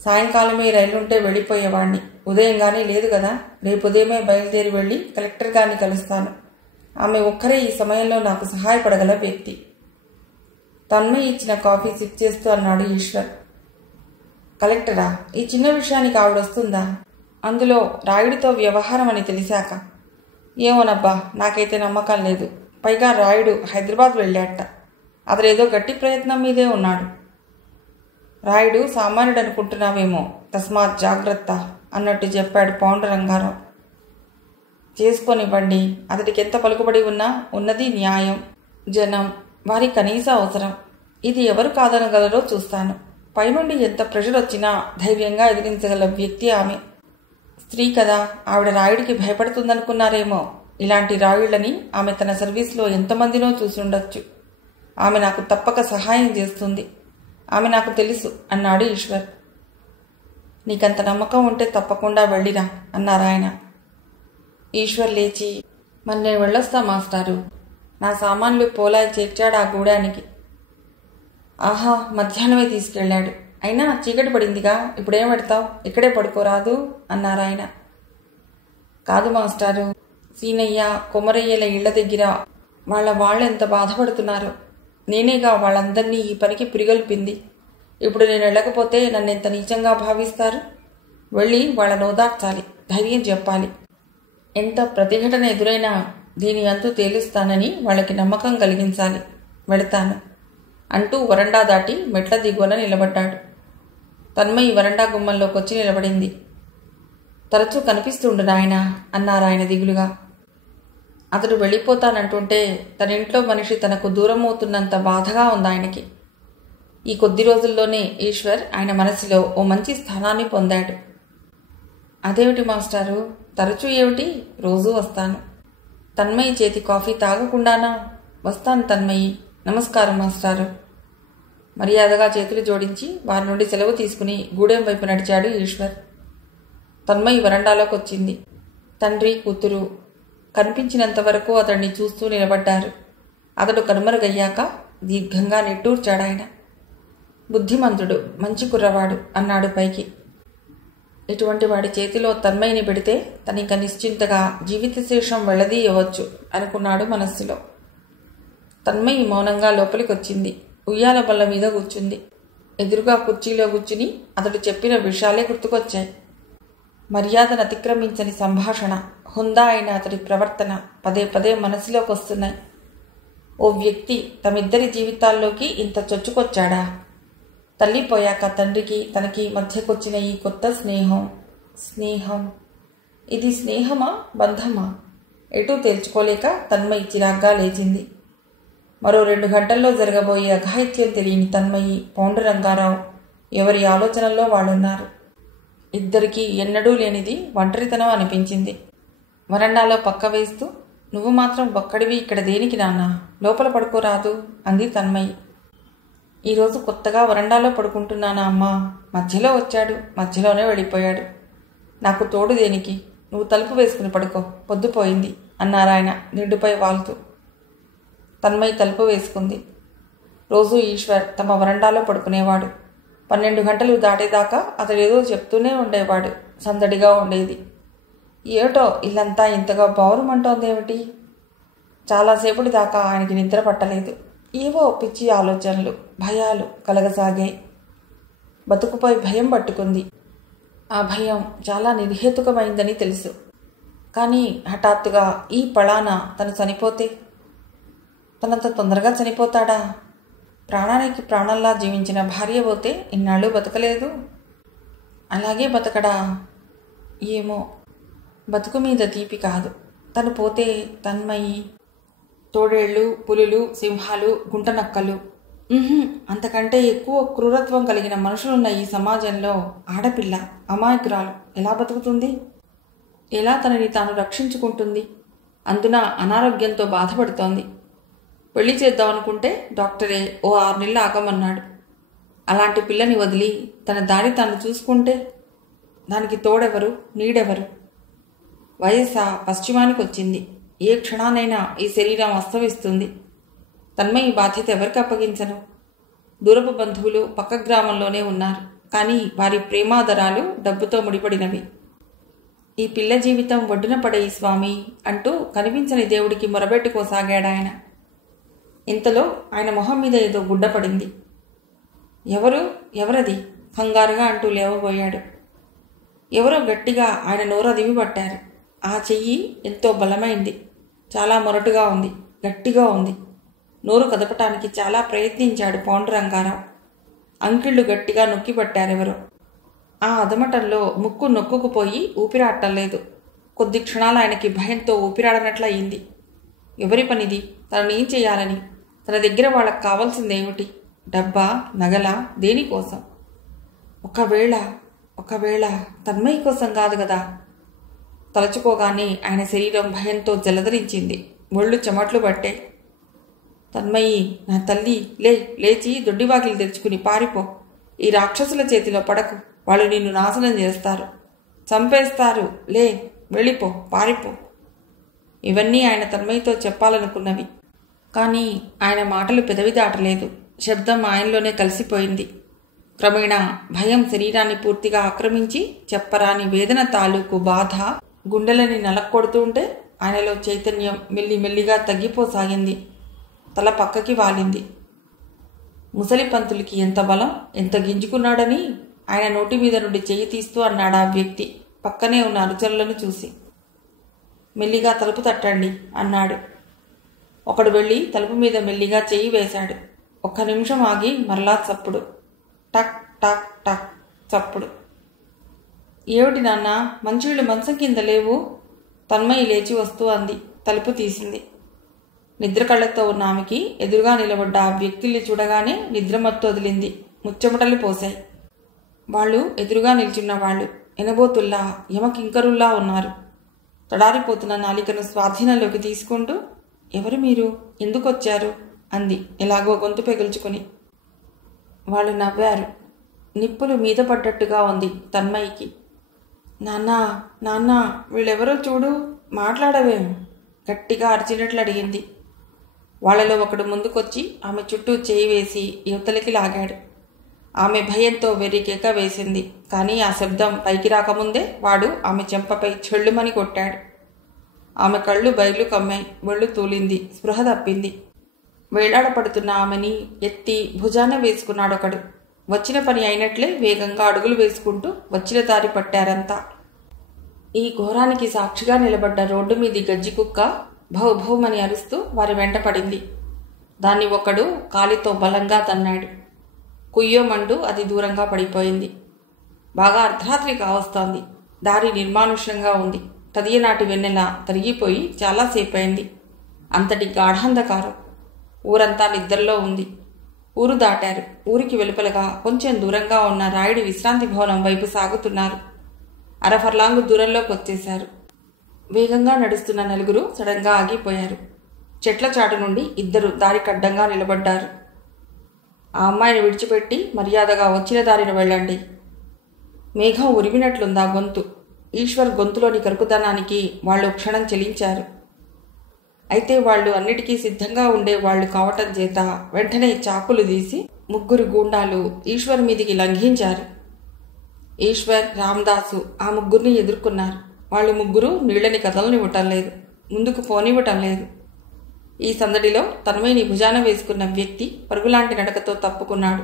సాయంకాలమే రైలుంటే వెళ్ళిపోయేవాణ్ణి, ఉదయంగానే లేదు కదా, రేపు ఉదయమే బయలుదేరి వెళ్ళి కలెక్టర్ గారిని కలుస్తాను, ఆమె ఒక్కరే ఈ సమయంలో నాకు సహాయపడగల వ్యక్తి. తన్మయి ఇచ్చిన కాఫీ సిప్ చేస్తూ అన్నాడు ఈశ్వర్. కలెక్టరా, ఈ చిన్న విషయానికి ఆవిడొస్తుందా, అందులో రాయుడితో వ్యవహారం అని తెలిసాక? ఏమోనబ్బా, నాకైతే నమ్మకం లేదు. పైగా రాయుడు హైదరాబాద్ వెళ్ళాట, అతడేదో గట్టి ప్రయత్నం మీదే ఉన్నాడు. రాయుడు సామాన్యుడు అనుకుంటున్నావేమో, తస్మాత్ జాగ్రత్త అన్నట్టు చెప్పాడు పాండురంగారావు. చేసుకొనివ్వండి, అతడికి ఎంత పలుకుబడి ఉన్నా ఉన్నది న్యాయం, జనం, వారి కనీస అవసరం. ఇది ఎవరు కాదనగలరో చూస్తాను. పైనుండి ఎంత ప్రెషర్ వచ్చినా ధైర్యంగా ఎదిరించగల వ్యక్తి ఆమె. స్త్రీ కదా, ఆవిడ రాయుడికి భయపడుతుందనుకున్నారేమో. ఇలాంటి రాయుళ్ళని ఆమె తన సర్వీస్లో ఎంతమందినో చూసుండొచ్చు. ఆమె నాకు తప్పక సహాయం చేస్తుంది, ఆమె నాకు తెలుసు అన్నాడు ఈశ్వర్. నీకంత నమ్మకం ఉంటే తప్పకుండా వెళ్ళిరా అన్నారాయన. ఈశ్వర్ లేచి, మరి నేను వెళ్ళొస్తా మాస్టారు, నా సామాన్లు పోలాయి చేర్చాడు ఆ గూడానికి. ఆహా, మధ్యాహ్నమే తీసుకెళ్లాడు, అయినా చీకటి పడిందిగా, ఇప్పుడేం పెడతావు, ఇక్కడే పడుకోరాదు అన్నారాయన. కాదు మాస్టారు, సీనయ్య కొమరయ్యల ఇళ్ల దగ్గర వాళ్ళెంత బాధపడుతున్నారు, నేనేగా వాళ్ళందరినీ ఈ పనికి పురిగొల్పింది. ఇప్పుడు నేను వెళ్ళకపోతే నన్నెంత నీచంగా భావిస్తారు. వెళ్ళి వాళ్ళను ఓదార్చాలి, ధైర్యం చెప్పాలి. ఎంత ప్రతిఘటన ఎదురైనా దీని అంతు తేలుస్తానని వాళ్ళకి నమ్మకం కలిగించాలి. వెళతాను అంటూ వరండా దాటి మెట్ల దిగువన నిలబడ్డాడు. తన్మయి వరండా గుమ్మంలోకి వచ్చి నిలబడింది. తరచూ కనిపిస్తుండు నాయన అన్నారాయన దిగులుగా. అతడు వెళ్ళిపోతానంటుంటే తన ఇంట్లో మనిషి తనకు దూరమవుతున్నంత బాధగా ఉంది ఆయనకి. ఈ కొద్ది రోజుల్లోనే ఈశ్వర్ ఆయన మనసులో ఓ మంచి స్థానాన్ని పొందాడు. అదేమిటి మాస్టారు, తరచూ ఏమిటి, రోజూ వస్తాను. తన్మయి చేతి కాఫీ తాగకుండానా? వస్తాను తన్మయి. నమస్కారం మాస్టారు. మర్యాదగా చేతులు జోడించి వారి నుండి సెలవు తీసుకుని గూడెం వైపు నడిచాడు ఈశ్వర్. తన్మయి వరండాలోకి వచ్చింది. తండ్రి కూతురు కనిపించినంత వరకు అతడిని చూస్తూ నిలబడ్డారు. అతడు కనుమరుగయ్యాక దీర్ఘంగా నిట్టూర్చాడాయన. బుద్ధిమంతుడు, మంచి కుర్రవాడు అన్నాడు పైకి. ఇటువంటి వాడి చేతిలో తన్మయిని పెడితే తనిక నిశ్చింతగా జీవితశేషం వెళ్లదీయవచ్చు అనుకున్నాడు మనస్సులో. తన్మయి మౌనంగా లోపలికొచ్చింది. ఉయ్యాల బల్ల మీద కూర్చుంది. ఎదురుగా కుర్చీలో కూర్చుని అతడు చెప్పిన విషయాలే గుర్తుకొచ్చాయి. మర్యాదను అతిక్రమించని సంభాషణ, హుందా అయిన అతడి ప్రవర్తన పదే పదే మనసులోకి వస్తున్నాయి. ఓ వ్యక్తి తమిద్దరి జీవితాల్లోకి ఇంత చొచ్చుకొచ్చాడా? తల్లిపోయాక తండ్రికి తనకి మధ్యకొచ్చిన ఈ కొత్త స్నేహం ఇది స్నేహమా, బంధమా? ఎటూ తేల్చుకోలేక తన్మయి చిరాగ్గా లేచింది. మరో 2 గంటల్లో జరగబోయే అఘాయిత్యం తెలియని తన్మయి, పాండురంగారావు ఎవరి ఆలోచనల్లో వాళ్ళున్నారు. ఇద్దరికీ ఎన్నడూ లేనిది ఒంటరితనం అనిపించింది. వరండాలో పక్క వేస్తూ, నువ్వు మాత్రం ఒక్కడివి ఇక్కడ దేనికి నాన్నా? లోపల పడుకోరాదు అంది తన్మయి. ఈరోజు కొత్తగా వరండాలో పడుకుంటున్నానా అమ్మా? మధ్యలో వచ్చాడు, మధ్యలోనే వెళ్ళిపోయాడు. నాకు తోడు దేనికి? నువ్వు తలుపు వేసుకుని పడుకో, పొద్దుపోయింది అన్నారాయన నిండుపై వాలుతూ. తన్మయి తలుపు వేసుకుంది. రోజూ ఈశ్వర్ తమ వరండాలో పడుకునేవాడు. 12 గంటలు దాటేదాకా అతడేదో చెప్తూనే ఉండేవాడు. సందడిగా ఉండేది. ఏటో ఇల్లంతా ఇంతగా బావురుమంటోందేమిటి? చాలాసేపటి దాకా ఆయనకి నిద్ర పట్టలేదు. ఏవో పిచ్చి ఆలోచనలు, భయాలు కలగసాగాయి. బతుకుపై భయం పట్టుకుంది. ఆ భయం చాలా నిర్హేతుకమైందని తెలుసు. కానీ హఠాత్తుగా ఈ పళాన తను చనిపోతే? తనంత తొందరగా చనిపోతాడా? ప్రాణానికి ప్రాణంలా జీవించిన భార్య పోతే ఇన్నాళ్ళు బతకలేదు. అలాగే బతకడా? ఏమో. బతుకు మీద తీపి కాదు. తను పోతే తన్మయి, తోడేళ్లు, పులులు, సింహాలు, గుంటనక్కలు, అంతకంటే ఎక్కువ క్రూరత్వం కలిగిన మనుషులున్న ఈ సమాజంలో ఆడపిల్ల, అమాయకురాలు ఎలా బతుకుతుంది? ఎలా తనని తాను రక్షించుకుంటుంది? అందున అనారోగ్యంతో బాధపడుతోంది. పెళ్లి చేద్దామనుకుంటే డాక్టరే ఓ 6 నెలలు ఆగమన్నాడు. అలాంటి పిల్లని వదిలి తన దారి తాను చూసుకుంటే దానికి తోడెవరు, నీడెవరు? వయస్సా పశ్చిమానికి వచ్చింది. ఏ క్షణానైనా ఈ శరీరం అస్తమిస్తుంది. తన్మయి బాధ్యత ఎవరికి అప్పగించను? దూరపు బంధువులు పక్క గ్రామంలోనే ఉన్నారు. కానీ వారి ప్రేమాదరాలు డబ్బుతో ముడిపడినవి. ఈ పిల్ల జీవితం ఒడ్డున పడే స్వామి అంటూ కనిపించని దేవుడికి మొరబెట్టుకోసాగాడాయన. ఇంతలో ఆయన మొహం మీద ఏదో గుడ్డ పడింది. ఎవరది? కంగారుగా అంటూ లేవబోయాడు. ఎవరో గట్టిగా ఆయన నోరదిమి పట్టారు. ఆ చెయ్యి ఎంతో బలమైంది. చాలా మొరటుగా ఉంది, గట్టిగా ఉంది. నోరు కదపటానికి చాలా ప్రయత్నించాడు పాండురంగారావు. అంకిళ్ళు గట్టిగా నొక్కి పట్టారెవరో. ఆ అదమటంలో ముక్కు నొక్కుకుపోయి ఊపిరాడటంలేదు. కొద్ది క్షణాలు ఆయనకి భయంతో ఊపిరాడనట్లయింది. ఎవరి పనిది? తననేం చేయాలని? తన దగ్గర వాళ్ళకు కావాల్సిందేమిటి? డబ్బా, నగలా, దేనికోసం? ఒకవేళ తన్మయి కోసం కాదు కదా? తలచుకోగానే ఆయన శరీరం భయంతో జలధరించింది. ఒళ్ళు చెమట్లు పట్టే. తన్మయి, నా తల్లి, లేచి దొడ్డివాకిలి తెరుచుకుని పారిపో. ఈ రాక్షసుల చేతిలో పడకు. వాళ్ళు నిన్ను నాశనం చేస్తారు, చంపేస్తారు. వెళ్ళిపో, పారిపో. ఇవన్నీ ఆయన తన్మయితో చెప్పాలనుకున్నవి. కానీ ఆయన మాటలు పెదవి దాటలేదు. శబ్దం ఆయనలోనే కలిసిపోయింది. క్రమేణా భయం శరీరాన్ని పూర్తిగా ఆక్రమించి చెప్పరాని వేదన తాలూకు బాధ గుండెలని నలక్కొడుతూ ఉంటే ఆయనలో చైతన్యం మెల్లిమెల్లిగా తగ్గిపోసాగింది. తల పక్కకి వాలింది. ముసలి పంతులకి ఎంత బలం, ఎంత గింజుకున్నాడని ఆయన నోటి మీద నుండి చెయ్యి తీస్తూ అన్నాడు ఆ వ్యక్తి పక్కనే ఉన్న అనుచరులను చూసి. మెల్లిగా తలుపు తట్టండి అన్నాడు. ఒకడు వెళ్ళి తలుపు మీద మెల్లిగా చెయ్యి వేశాడు. 1 నిమిషం ఆగి మరలా చప్పుడు. టక్ టక్ టక్ చప్పుడు. ఏమిటి నాన్న, మంచిళ్ళు మంచం కింద లేవు? తన్మయి లేచి వస్తూ అంది. తలుపు తీసింది. నిద్ర కళ్ళతో ఉన్న ఆమెకి ఎదురుగా నిలబడ్డ ఆ వ్యక్తుల్ని చూడగానే నిద్రమత్తు వదిలింది. ముచ్చెమటలు పోశాయి. వాళ్ళు ఎదురుగా నిల్చున్న వాళ్ళు ఎనబోతుల్లా, యమకింకరుల్లా ఉన్నారు. తడారిపోతున్న నాలికను స్వాధీనంలోకి తీసుకుంటూ, ఎవరు మీరు, ఎందుకు వచ్చారు అంది ఎలాగో గొంతు పెగుల్చుకుని. వాళ్ళు నవ్వారు. నిప్పులు మీద పడ్డట్టుగా ఉంది తన్మయికి. నాన్నా నాన్నా, వీళ్ళెవరో చూడు, మాట్లాడవేం గట్టిగా అరిచినట్లు అడిగింది. వాళ్లలో ఒకడు ముందుకొచ్చి ఆమె చుట్టూ చేయి వేసి యువతలకి లాగాడు. ఆమె భయంతో వెర్రికేక వేసింది. కానీ ఆ శబ్దం పైకి రాకముందే వాడు ఆమె చెంపపై చెళ్ళుమని కొట్టాడు. ఆమె కళ్ళు బయలు కమ్మాయి. ఒళ్ళు తూలింది. స్పృహ తప్పింది. వేలాడపడుతున్న ఆమెని ఎత్తి భుజాన వేసుకున్నాడొకడు. వచ్చిన పని అయినట్లే వేగంగా అడుగులు వేసుకుంటూ వచ్చిన దారి పట్టారంతా. ఈ ఘోరానికి సాక్షిగా నిలబడ్డ రోడ్డు మీది గజ్జి కుక్క భౌ భౌమని అరుస్తూ వారి వెంట పడింది. దాన్ని ఒకడు కాలితో బలంగా తన్నాడు. కుయ్యోమంటూ అది దూరంగా పడిపోయింది. బాగా అర్ధరాత్రి కావస్తోంది. దారి నిర్మానుష్యంగా ఉంది. తదియనాటి వెన్నెల తరిగిపోయి చాలాసేపయింది. అంతటి గాఢాంధకారం. ఊరంతా నిద్రలో ఉంది. ఊరు దాటారు. ఊరికి వెలుపలగా కొంచెం దూరంగా ఉన్న రాయుడి విశ్రాంతి భవనం వైపు సాగుతున్నారు. అరఫర్లాంగు దూరంలోకి వచ్చేశారు. వేగంగా నడుస్తున్న నలుగురు సడన్గా ఆగిపోయారు. చెట్ల చాటు నుండి ఇద్దరు దారి కడ్డంగా నిలబడ్డారు. ఆ అమ్మాయిని విడిచిపెట్టి మర్యాదగా వచ్చిన దారిన వెళ్ళండి. మేఘం ఉరిమినట్లుందా గొంతు. ఈశ్వర్ గొంతులోని కరుకుదనానికి వాళ్ళు క్షణం చెలించారు. అయితే వాళ్ళు అన్నిటికీ సిద్ధంగా ఉండే వాళ్ళు కావటం చేత వెంటనే చాకులు తీసి ముగ్గురు గూండాలు ఈశ్వర్ మీదికి లంఘించారు. ఈశ్వర్, రామదాసు ఆ ముగ్గురిని ఎదుర్కొన్నారు. వాళ్ళు ముగ్గురు నీళ్లని కదలనివ్వటం లేదు, ముందుకు పోనివ్వటం లేదు. ఈ సందడిలో తన్మయిని భుజాన వేసుకున్న వ్యక్తి పరుగులాంటి నడకతో తప్పుకున్నాడు.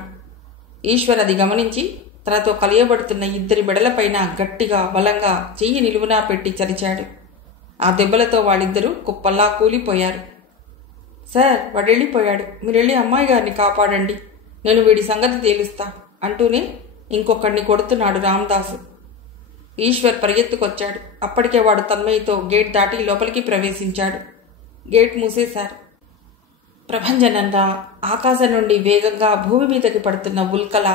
ఈశ్వర్ అది గమనించి తనతో కలియబడుతున్న ఇద్దరి బెడలపైన గట్టిగా బలంగా చెయ్యి నిలువునా పెట్టి చరిచాడు. ఆ దెబ్బలతో వాళ్ళిద్దరూ కుప్పల్లా కూలిపోయారు. సార్, వాడెళ్ళిపోయాడు, మీరెళ్ళి అమ్మాయి గారిని కాపాడండి, నేను వీడి సంగతి తేలుస్తా అంటూనే ఇంకొకడిని కొడుతున్నాడు రామదాసు. ఈశ్వర్ పరిగెత్తుకొచ్చాడు. అప్పటికే వాడు తన్మయితో గేట్ దాటి లోపలికి ప్రవేశించాడు. గేట్ మూసేశారు. ప్రభంజనంగా ఆకాశం నుండి వేగంగా భూమి మీదకి పడుతున్న ఉల్కల,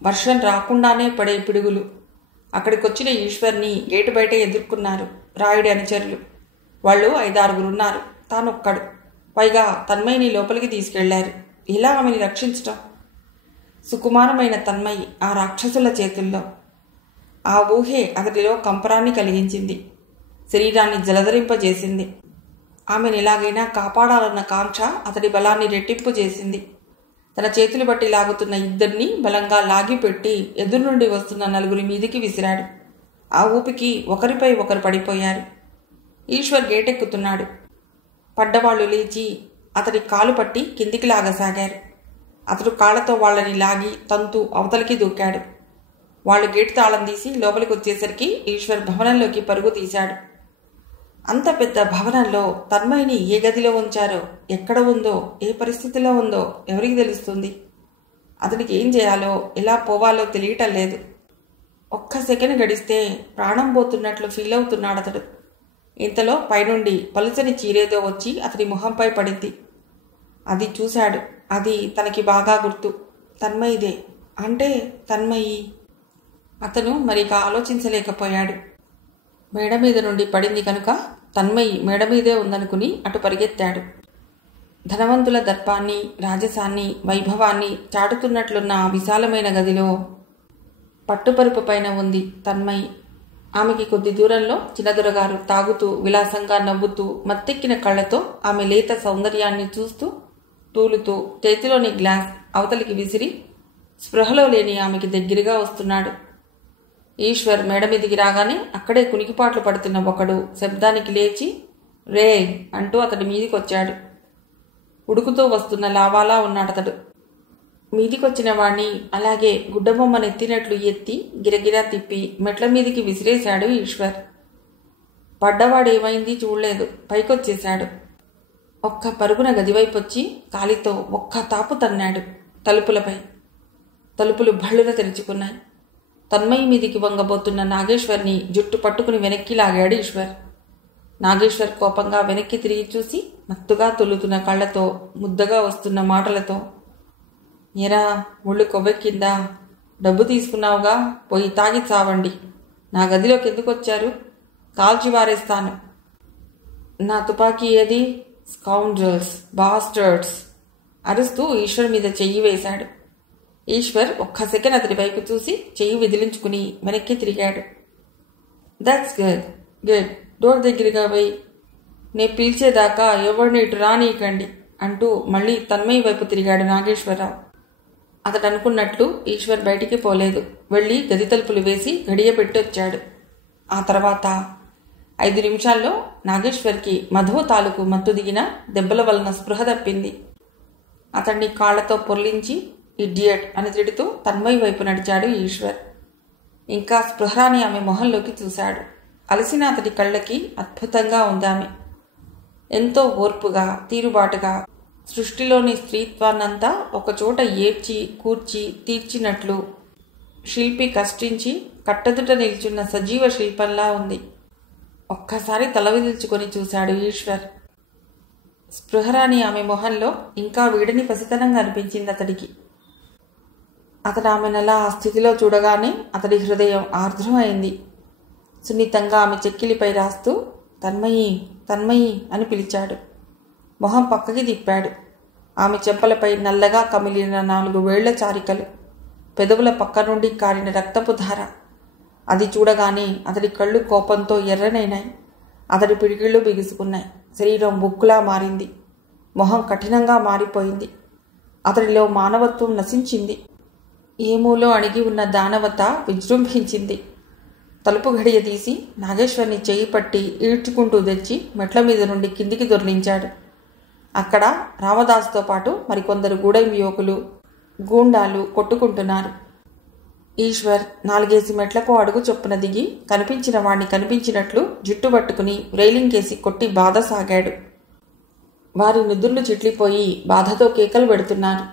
వర్షం రాకుండానే పడే పిడుగులు. అక్కడికొచ్చిన ఈశ్వర్ని గేటు బయట ఎదుర్కొన్నారు రాయుడి అనుచరులు. వాళ్ళు 5-6 తానొక్కడు. పైగా తన్మయిని లోపలికి తీసుకెళ్లారు. ఇలా ఆమెని రక్షించటం? సుకుమారమైన తన్మయి ఆ రాక్షసుల చేతుల్లో. ఆ ఊహే అతడిలో కంపరాన్ని కలిగించింది. శరీరాన్ని జలధరింపజేసింది. ఆమెను ఎలాగైనా కాపాడాలన్న కాంక్ష అతడి బలాన్ని రెట్టింపు చేసింది. తన చేతులు బట్టి లాగుతున్న ఇద్దరిని బలంగా లాగిపెట్టి ఎదురు నుండి వస్తున్న 4 మీదికి విసిరాడు. ఆ ఊపికి ఒకరిపై ఒకరు పడిపోయారు. ఈశ్వర్ గేటెక్కుతున్నాడు. పడ్డవాళ్లు లేచి అతడి కాలు పట్టి కిందికి లాగసాగారు. అతడు కాళ్లతో వాళ్ళని లాగి తంతు అవతలికి దూకాడు. వాళ్ళు గేటు తాళం తీసి లోపలికి వచ్చేసరికి ఈశ్వర్ భవనంలోకి పరుగు తీశాడు. అంత పెద్ద భవనంలో తన్మయిని ఏ గదిలో ఉంచారో, ఎక్కడ ఉందో, ఏ పరిస్థితిలో ఉందో ఎవరికి తెలుస్తుంది? అతనికి ఏం చేయాలో, ఎలా పోవాలో తెలియటం లేదు. ఒక్క సెకండ్ గడిస్తే ప్రాణం పోతున్నట్లు ఫీల్ అవుతున్నాడు అతడు. ఇంతలో పైనుండి పలుచని చీరేదో వచ్చి అతడి ముఖంపై పడింది. అది చూశాడు. అది తనకి బాగా గుర్తు. తన్మయిదే. అంటే తన్మయి. అతను మరిక ఆలోచించలేకపోయాడు. మేడ మీద నుండి పడింది కనుక తన్మయి మేడ మీదే ఉందనుకుని అటు పరిగెత్తాడు. ధనవంతుల దర్పాన్ని, రాజసాన్ని, వైభవాన్ని చాటుతున్నట్లున్న ఆ విశాలమైన గదిలో పట్టుపరుపు పైన ఉంది తన్మయి. ఆమెకి కొద్ది దూరంలో చిన్నదొరగారు తాగుతూ, విలాసంగా నవ్వుతూ, మత్తెక్కిన కళ్లతో ఆమె లేత సౌందర్యాన్ని చూస్తూ, తూలుతూ చేతిలోని గ్లాస్ అవతలికి విసిరి స్పృహలో లేని ఆమెకి దగ్గరగా వస్తున్నాడు. ఈశ్వర్ మేడ మీదికి రాగానే అక్కడే కునికిపాట్లు పడుతున్న ఒకడు శబ్దానికి లేచి రే అంటూ అతడి మీదికొచ్చాడు. ఉడుకుతూ వస్తున్న లావాలా ఉన్నాడతడు. మీదికొచ్చిన వాణ్ణి అలాగే గుడ్డబొమ్మనెత్తినట్లు ఎత్తి గిరగిరా తిప్పి మెట్ల మీదికి విసిరేశాడు ఈశ్వర్. పడ్డవాడేమైంది చూడలేదు. పైకొచ్చేశాడు. ఒక్క పరుగున గదివైపొచ్చి కాలితో ఒక్క తాపు తన్నాడు తలుపులపై. తలుపులు భళ్ళున తెరుచుకున్నాయి. తన్మయి మీదికి వంగబోతున్న నాగేశ్వర్ని జుట్టు పట్టుకుని వెనక్కి లాగాడు ఈశ్వర్. నాగేశ్వర్ కోపంగా వెనక్కి తిరిగి చూసి మత్తుగా తొలుతున్న కళ్లతో, ముద్దగా వస్తున్న మాటలతో, ఎరా ఒళ్ళు కొవ్వెక్కిందా? డబ్బు తీసుకున్నావుగా, పోయి తాగి చావండి. నా గదిలోకి ఎందుకు వచ్చారు? కాల్చివారేస్తాను. నా తుపాకీ ఏది? స్కౌండ్రల్స్, బాస్టర్డ్స్ అరుస్తూ ఈశ్వర్ మీద చెయ్యి వేశాడు. ఈశ్వర్ ఒక్క సెకండ్ అతడి వైపు చూసి చెయ్యి విదిలించుకుని వెనక్కి తిరిగాడు. దట్స్ గుడ్, గుడ్, డోర్ దగ్గరగా పోయి నే పిలిచేదాకా ఎవరిని ఇటు రానీయకండి అంటూ మళ్ళీ తన్మయ్య వైపు తిరిగాడు నాగేశ్వరరావు. అతడు అనుకున్నట్లు ఈశ్వర్ బయటికి పోలేదు. వెళ్ళి గది తలుపులు వేసి గడియ పెట్టొచ్చాడు. ఆ తర్వాత 5 నిమిషాల్లో నాగేశ్వర్కి మధు తాలూకు మత్తు దిగిన దెబ్బల వలన స్పృహ తప్పింది. అతన్ని కాళ్లతో పొర్లించి ఇడియట్ అని తిడుతూ తన్మయ్య వైపు నడిచాడు ఈశ్వర్. ఇంకా స్పృహరాని ఆమె మొహంలోకి చూశాడు. అలసిన అతడి కళ్ళకి అద్భుతంగా ఉందామె. ఎంతో ఓర్పుగా, తీరుబాటుగా, సృష్టిలోని స్త్రీత్వాన్నంతా ఒకచోట ఏర్చి కూర్చి తీర్చినట్లు శిల్పి కష్టించి కట్టదుట నిల్చున్న సజీవ శిల్పంలా ఉంది. ఒక్కసారి తల విదిల్చుకొని చూశాడు ఈశ్వర్. స్పృహరాని ఆమె మొహంలో ఇంకా వీడని పసితనంగా అనిపించింది అతడికి. అతడు ఆమెనలా ఆ స్థితిలో చూడగానే అతడి హృదయం ఆర్ద్రం అయింది. సున్నితంగా ఆమె చెక్కిలిపై రాస్తూ తన్మయి, తన్మయి అని పిలిచాడు. మొహం పక్కకి తిప్పాడు. ఆమె చెంపలపై నల్లగా కమిలిన 4 వేళ్ల చారికలు, పెదవుల పక్క నుండి కారిన రక్తపు ధార. అది చూడగానే అతడి కళ్ళు కోపంతో ఎర్రనైనాయి. అతడి పిడికిళ్ళు బిగుసుకున్నాయి. శరీరం బొక్కులా మారింది. మొహం కఠినంగా మారిపోయింది. అతడిలో మానవత్వం నశించింది. ఏమూలో అణిగి ఉన్న దానవత విజృంభించింది. తలుపు గడియ తీసి నాగేశ్వర్ని చేయి పట్టి ఈడ్చుకుంటూ తెచ్చి మెట్ల మీద నుండి కిందికి దొర్లించాడు. అక్కడ రామదాసుతో పాటు మరికొందరు గూడెం యువకులు, గూండాలు కొట్టుకుంటున్నారు. ఈశ్వర్ 4 మెట్లకు అడుగు చొప్పున దిగి కనిపించిన వాణ్ణి కనిపించినట్లు జుట్టు పట్టుకుని రైలింగ్ కొట్టి బాధసాగాడు. వారి నుదుర్లు చిట్లిపోయి బాధతో కేకలు పెడుతున్నారు.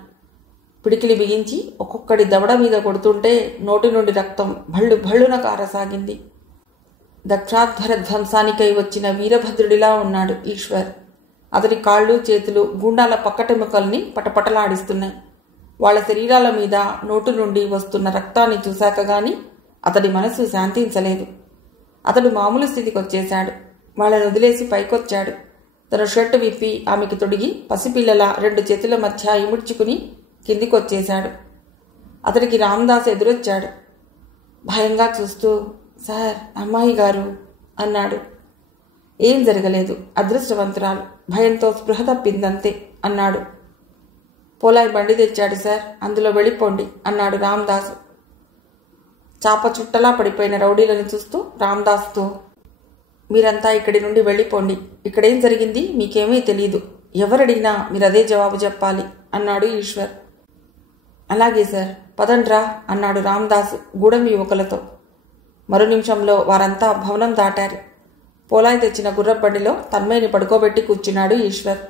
పిడికిలి బిగించి ఒక్కొక్కడి దవడ మీద కొడుతుంటే నోటి నుండి రక్తం భళ్ళు భళ్ళున కారసాగింది. దక్షాధ్వర ధ్వంసానికై వచ్చిన వీరభద్రుడిలా ఉన్నాడు ఈశ్వర్. అతడి కాళ్ళు చేతులు గూండాల పక్కటెముకల్ని పటపటలాడిస్తున్నాయి. వాళ్ల శరీరాల మీద నోటు నుండి వస్తున్న రక్తాన్ని చూశాక గాని అతడి మనసు శాంతించలేదు. అతడు మామూలు స్థితికి వచ్చేశాడు. వాళ్ళని వదిలేసి పైకొచ్చాడు. తన షర్టు విప్పి ఆమెకి తొడిగి పసిపిల్లల 2 చేతుల మధ్య ఇముడ్చుకుని కిందికొచ్చేశాడు. అతడికి రామదాస్ ఎదురొచ్చాడు. భయంగా చూస్తూ, సార్, అమ్మాయి గారు అన్నాడు. ఏం జరగలేదు, అదృష్టవంతురాలు, భయంతో స్పృహ తప్పిందంతే అన్నాడు. పోలాయి బండి తెచ్చాడు సార్, అందులో వెళ్ళిపోండి అన్నాడు రామదాసు. చాప చుట్టలా పడిపోయిన రౌడీలను చూస్తూ రామదాసుతో, మీరంతా ఇక్కడి నుండి వెళ్ళిపోండి. ఇక్కడేం జరిగింది మీకేమీ తెలీదు. ఎవరడిగినా మీరదే జవాబు చెప్పాలి అన్నాడు ఈశ్వర్. అలాగే సార్, పదండ్రా అన్నాడు రామదాసు గూడెం యువకులతో. మరో నిమిషంలో వారంతా భవనం దాటారు. పోలాయి తెచ్చిన గుర్రబండిలో తన్మయ్యని పడుకోబెట్టి కూర్చున్నాడు ఈశ్వర్.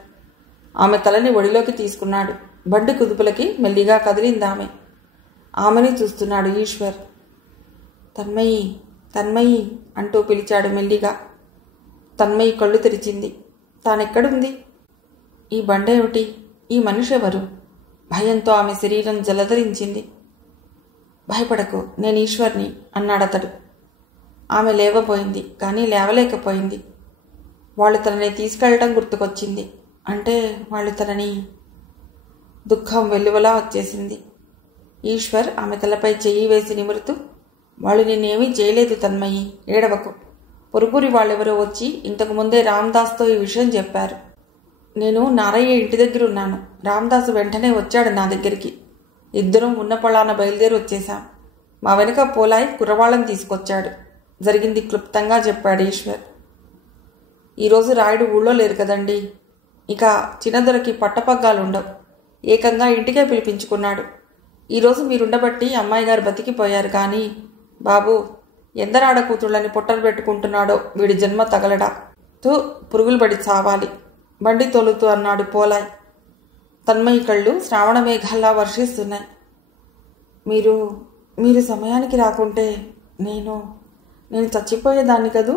ఆమె తలని ఒడిలోకి తీసుకున్నాడు. బండి కుదుపులకి మెల్లిగా కదిలిందామె. ఆమెని చూస్తున్నాడు ఈశ్వర్. తన్మయి, తన్మయి అంటూ పిలిచాడు మెల్లిగా. తన్మయి కళ్ళు తెరిచింది. తానెక్కడుంది? ఈ బండేమిటి? ఈ మనిషి ఎవరు? భయంతో ఆమె శరీరం జలధరించింది. భయపడకు, నేను ఈశ్వర్ని అన్నాడతడు. ఆమె లేవబోయింది, కానీ లేవలేకపోయింది. వాళ్ళు తనని తీసుకెళ్లటం గుర్తుకొచ్చింది. అంటే వాళ్ళు తనని... దుఃఖం వెల్లువలా వచ్చేసింది. ఈశ్వర్ ఆమె తలపై చెయ్యి వేసి నిమురుతూ, వాళ్ళు నిన్నేమీ చేయలేదు తన్మయి, ఏడవకు. పొరుగురి వాళ్ళెవరో వచ్చి ఇంతకు ముందే రామదాస్తో ఈ విషయం చెప్పారు. నేను నారయ్య ఇంటి దగ్గర ఉన్నాను. రామదాసు వెంటనే వచ్చాడు నా దగ్గరికి. ఇద్దరం ఉన్న పొలాన బయలుదేరి వచ్చేశాం. మా వెనుక పోలాయి కుర్రవాళ్ళని తీసుకొచ్చాడు. జరిగింది క్లుప్తంగా చెప్పాడు ఈశ్వర్. ఈరోజు రాయుడు ఊళ్ళో లేరు కదండి. ఇక చిన్నదొరకి పట్టపగ్గాలుండవు. ఏకంగా ఇంటికే పిలిపించుకున్నాడు. ఈరోజు మీరుండబట్టి అమ్మాయి గారు బతికిపోయారు. కానీ బాబు, ఎందరాడ కూతుళ్ళని పొట్టలు పెట్టుకుంటున్నాడో వీడి జన్మ తగలడా. పురుగులు పడి చావాలి. బండి తోలుతూ అన్నాడు పోలాయ్. తన్మయి కళ్ళు శ్రావణ మేఘాల్లా వర్షిస్తున్నాయి. మీరు సమయానికి రాకుంటే నేను చచ్చిపోయేదాన్ని కదూ.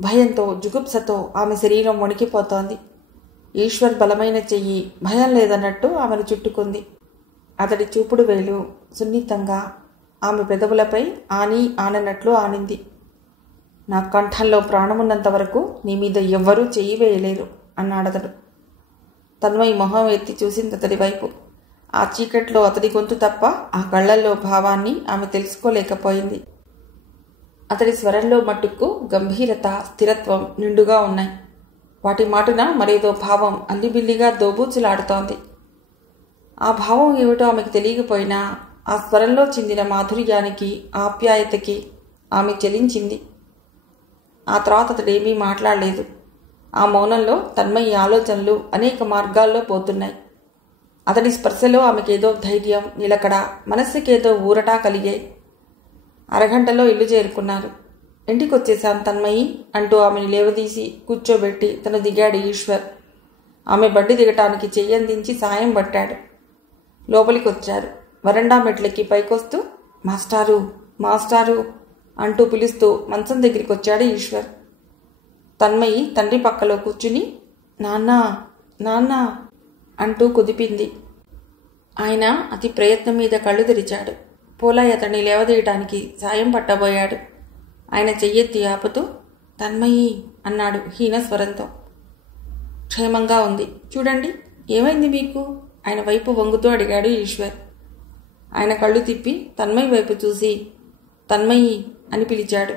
భయంతో జుగుప్సతో ఆమె శరీరం వణికిపోతోంది. ఈశ్వర్ బలమైన చెయ్యి భయం లేదన్నట్టు ఆమెను చుట్టుకుంది. అతడి చూపుడు వేలు సున్నితంగా ఆమె పెదవులపై ఆనన్నట్లు ఆనింది. నా కంఠంలో ప్రాణమున్నంత వరకు నీ మీద ఎవ్వరూ చెయ్యి వేయలేరు అన్నాడతడు. తన్మయి మొహం ఎత్తి చూసింది అతడి వైపు. ఆ చీకట్లో అతడి గొంతు తప్ప ఆ కళ్లల్లో భావాన్ని ఆమె తెలుసుకోలేకపోయింది. అతడి స్వరంలో మట్టుకు గంభీరత, స్థిరత్వం నిండుగా ఉన్నాయి. వాటి మాటున మరేదో భావం అల్లిబిల్లిగా దోబూచులాడుతోంది. ఆ భావం ఏమిటో ఆమెకు తెలియకపోయినా ఆ స్వరంలో చిందిన మాధుర్యానికి, ఆప్యాయతకి ఆమె చెలించింది. ఆ తర్వాత అతడేమీ మాట్లాడలేదు. ఆ మౌనంలో తన్మయి ఆలోచనలు అనేక మార్గాల్లో పోతున్నాయి. అతడి స్పర్శలో ఆమెకేదో ధైర్యం, నిలకడ, మనస్సుకేదో ఊరటా కలిగే. అరగంటలో ఇల్లు చేరుకున్నారు. ఇంటికొచ్చేశాను తన్మయి అంటూ ఆమెను లేవదీసి కూర్చోబెట్టి తను దిగాడు ఈశ్వర్. ఆమె బండి దిగటానికి చెయ్యందించి సాయం పట్టాడు. లోపలికొచ్చారు. వరండా మెట్లెక్కి పైకొస్తూ మాస్టారు మాస్టారు అంటూ పిలుస్తూ మంచం దగ్గరికి వచ్చాడు ఈశ్వర్. తన్మయి తండ్రి పక్కలో కూర్చుని నాన్నా నాన్నా అంటూ కుదిపింది. ఆయన అతి ప్రయత్నం మీద కళ్ళు తెరిచాడు. పోలాయ్ అతన్ని లేవదీయటానికి సాయం పట్టబోయాడు. ఆయన చెయ్యెత్తి ఆపుతూ తన్మయి అన్నాడు హీనస్వరంతో. క్షేమంగా ఉంది, చూడండి, ఏమైంది మీకు? ఆయన వైపు వంగుతూ అడిగాడు ఈశ్వర్. ఆయన కళ్ళు తిప్పి తన్మయి వైపు చూసి తన్మయి అని పిలిచాడు.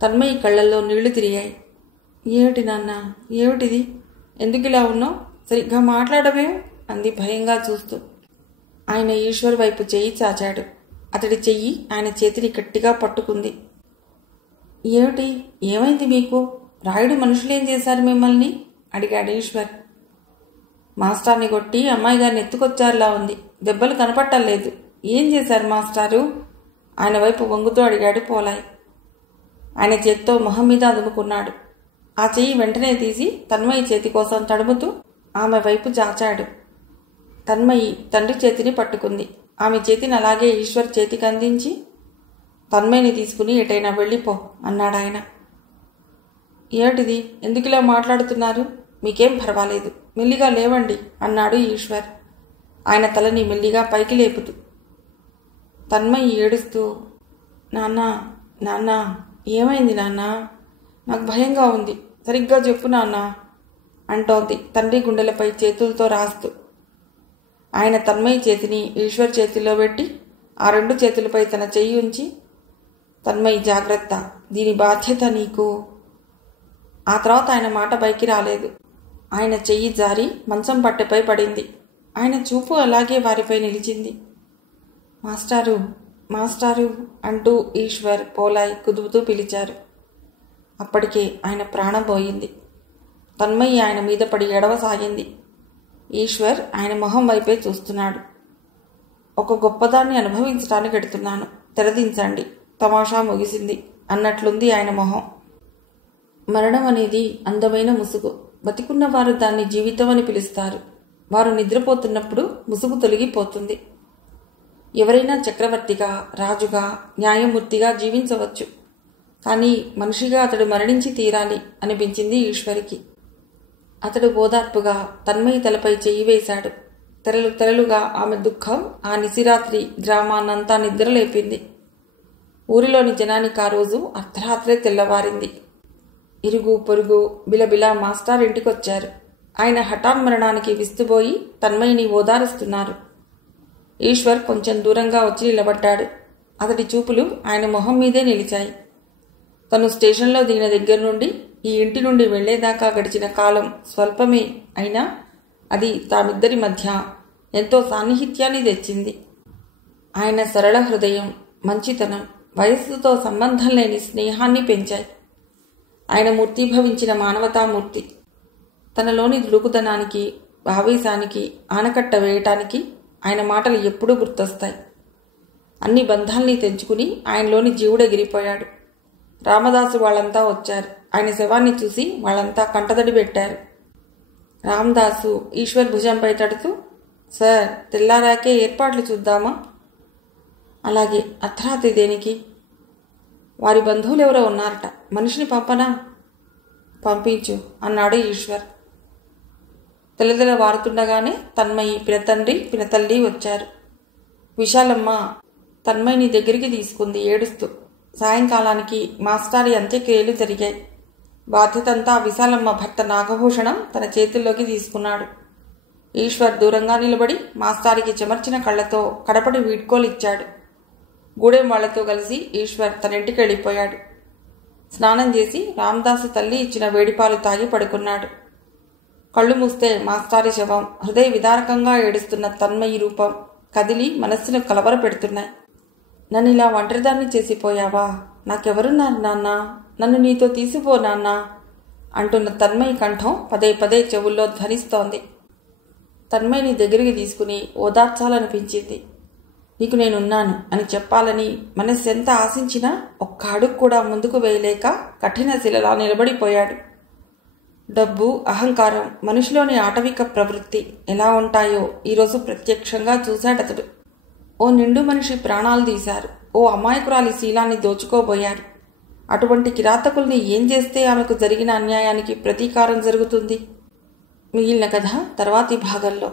తన్మయి కళ్ళల్లో నీళ్లు తిరిగాయి. ఏమిటి నాన్న, ఏమిటిది? ఎందుకిలా ఉన్నావు? సరిగ్గా మాట్లాడవే అంది భయంగా చూస్తూ. ఆయన ఈశ్వర్ వైపు చెయ్యి చాచాడు. అతడి చెయ్యి ఆయన చేతిని గట్టిగా పట్టుకుంది. ఏమిటి, ఏమైంది మీకు? రాయుడు మనుషులేం చేశారు మిమ్మల్ని? అడిగాడు ఈశ్వర్. మాస్టార్ని కొట్టి అమ్మాయి గారిని ఎత్తుకొచ్చారులా ఉంది, దెబ్బలు కనపట్టలేదు. ఏం చేశారు మాస్టారు? ఆయన వైపు వంగుతూ అడిగాడు పోలాయ్. ఆయన చేత్తో మొహం మీద అదుముకున్నాడు. ఆ చెయ్యి వెంటనే తీసి తన్మయి చేతి కోసం తడుముతూ ఆమె వైపు చాచాడు. తన్మయి తండ్రి చేతిని పట్టుకుంది. ఆమె చేతిని అలాగే ఈశ్వర్ చేతికి అందించి తన్మయిని తీసుకుని ఎటైనా వెళ్ళిపో అన్నాడాయన. ఏమిటిది, ఎందుకిలా మాట్లాడుతున్నారు? మీకేం పర్వాలేదు, మెల్లిగా లేవండి అన్నాడు ఈశ్వర్ ఆయన తలని మెల్లిగా పైకి లేపుతూ. తన్మయి ఏడుస్తూ నాన్నా నాన్నా ఏమైంది నాన్నా? నాకు భయంగా ఉంది, సరిగ్గా చెప్పు నాన్నా అంటోంది తండ్రి గుండెలపై చేతులతో రాస్తూ. ఆయన తన్మయి చేతిని ఈశ్వర్ చేతిలో పెట్టి ఆ రెండు చేతులపై తన చెయ్యి ఉంచి తన్మయి జాగ్రత్త, దీని బాధ్యత నీకు. ఆ తర్వాత ఆయన మాట పైకి రాలేదు. ఆయన చెయ్యి జారి మంచం పట్టెపై పడింది. ఆయన చూపు అలాగే వారిపై నిలిచింది. మాస్టారు మాస్టారు అంటూ ఈశ్వర్, పోలాయ్ కుదుపుతూ పిలిచారు. అప్పటికే ఆయన ప్రాణం పోయింది. తన్మయి ఆయన మీద పడి ఎడవసాగింది. ఈశ్వర్ ఆయన మొహం వైపే చూస్తున్నాడు. ఒక గొప్పదాన్ని అనుభవించడానికి ఎడుతున్నాను, తెరదించండి, తమాషా ముగిసింది అన్నట్లుంది ఆయన మొహం. మరణం అనేది అందమైన ముసుగు. బతికున్న వారు దాన్ని జీవితం అని పిలుస్తారు. వారు నిద్రపోతున్నప్పుడు ముసుగు తొలగిపోతుంది. ఎవరైనా చక్రవర్తిగా, రాజుగా, న్యాయమూర్తిగా జీవించవచ్చు. కానీ మనిషిగా అతడు మరణించి తీరాలి అనిపించింది ఈశ్వరికి. అతడు ఓదార్పుగా తన్మయి తలపై చెయ్యి వేశాడు. తెరలు తెరలుగా ఆమె దుఃఖం ఆ నిశిరాత్రి గ్రామాన్నంతా నిద్రలేపింది. ఊరిలోని జనానికి ఆ రోజు అర్ధరాత్రే తెల్లవారింది. ఇరుగు పొరుగు బిలబిలా మాస్టార్ ఇంటికొచ్చారు. ఆయన హఠాన్మరణానికి విస్తుపోయి తన్మయిని ఓదారుస్తున్నారు. ఈశ్వర్ కొంచెం దూరంగా వచ్చి నిలబడ్డాడు. అతడి చూపులు ఆయన మొహం మీదే నిలిచాయి. తను స్టేషన్లో దిగిన దగ్గర నుండి ఈ ఇంటి నుండి వెళ్లేదాకా గడిచిన కాలం స్వల్పమే అయినా అది తామిద్దరి మధ్య ఎంతో సాన్నిహిత్యాన్ని తెచ్చింది. ఆయన సరళ హృదయం, మంచితనం, వయస్సుతో సంబంధం లేని స్నేహాన్ని పెంచాయి. ఆయన మూర్తీభవించిన మానవతామూర్తి. తనలోని దుడుకుదనానికి, ఆవేశానికి ఆనకట్ట వేయటానికి ఆయన మాటలు ఎప్పుడూ గుర్తొస్తాయి. అన్ని బంధాల్ని తెంచుకుని ఆయనలోని జీవుడెగిరిపోయాడు. రామదాసు వాళ్ళంతా వచ్చారు. ఆయన శవాన్ని చూసి వాళ్ళంతా కంటతడి పెట్టారు. రామదాసు ఈశ్వర్ భుజంపై తడుతూ, సార్, తెల్లారాకే ఏర్పాట్లు చూద్దామా? అలాగే, అర్ధరాత్రి దేనికి? వారి బంధువులెవరో ఉన్నారట, మనిషిని పంపనా? పంపించు అన్నాడు ఈశ్వర్. తెల్లదెల వారుతుండగానే తన్మయి, పినతండ్రి, పినతల్లి వచ్చారు. విశాలమ్మ తన్మయిని దగ్గరికి తీసుకుంది ఏడుస్తూ. సాయంకాలానికి మాస్టారి అంత్యక్రియలు జరిగాయి. బాధ్యతంతా విశాలమ్మ భర్త నాగభూషణం తన చేతుల్లోకి తీసుకున్నాడు. ఈశ్వర్ దూరంగా నిలబడి మాస్టారికి చెమర్చిన కళ్లతో కడపటి వీడ్కోలిచ్చాడు. గూడెం వాళ్లతో కలిసి ఈశ్వర్ తన ఇంటికి వెళ్ళిపోయాడు. స్నానం చేసి రామదాసు తల్లి ఇచ్చిన వేడిపాలు తాగి పడుకున్నాడు. కళ్ళు మూస్తే మాస్టారి శవం, హృదయ విదారకంగా ఏడుస్తున్న తన్మయి రూపం కదిలి మనస్సును కలవర పెడుతున్నాయి. నన్ను ఇలా ఒంటరిదాన్ని చేసిపోయావా? నాకెవరున్నారు నాన్న? నన్ను నీతో తీసిపో నాన్న అంటున్న తన్మయి కంఠం పదే పదే చెవుల్లో ధ్వనిస్తోంది. తన్మయిని దగ్గరికి తీసుకుని ఓదార్చాలనిపించింది. నీకు నేనున్నాను అని చెప్పాలని మనస్సెంత ఆశించినా ఒక్క అడుగు కూడా ముందుకు వేయలేక కఠిన శిలలా నిలబడిపోయాడు. డబ్బు, అహంకారం, మనిషిలోని ఆటవిక ప్రవృత్తి ఎలా ఉంటాయో ఈరోజు ప్రత్యక్షంగా చూశాడతడు. ఓ నిండు మనిషి ప్రాణాలు తీశారు. ఓ అమాయకురాలి శీలాన్ని దోచుకోబోయారు. అటువంటి కిరాతకుల్ని ఏం చేస్తే ఆమెకు జరిగిన అన్యాయానికి ప్రతీకారం జరుగుతుంది? మిగిలిన కథ తర్వాతి భాగంలో.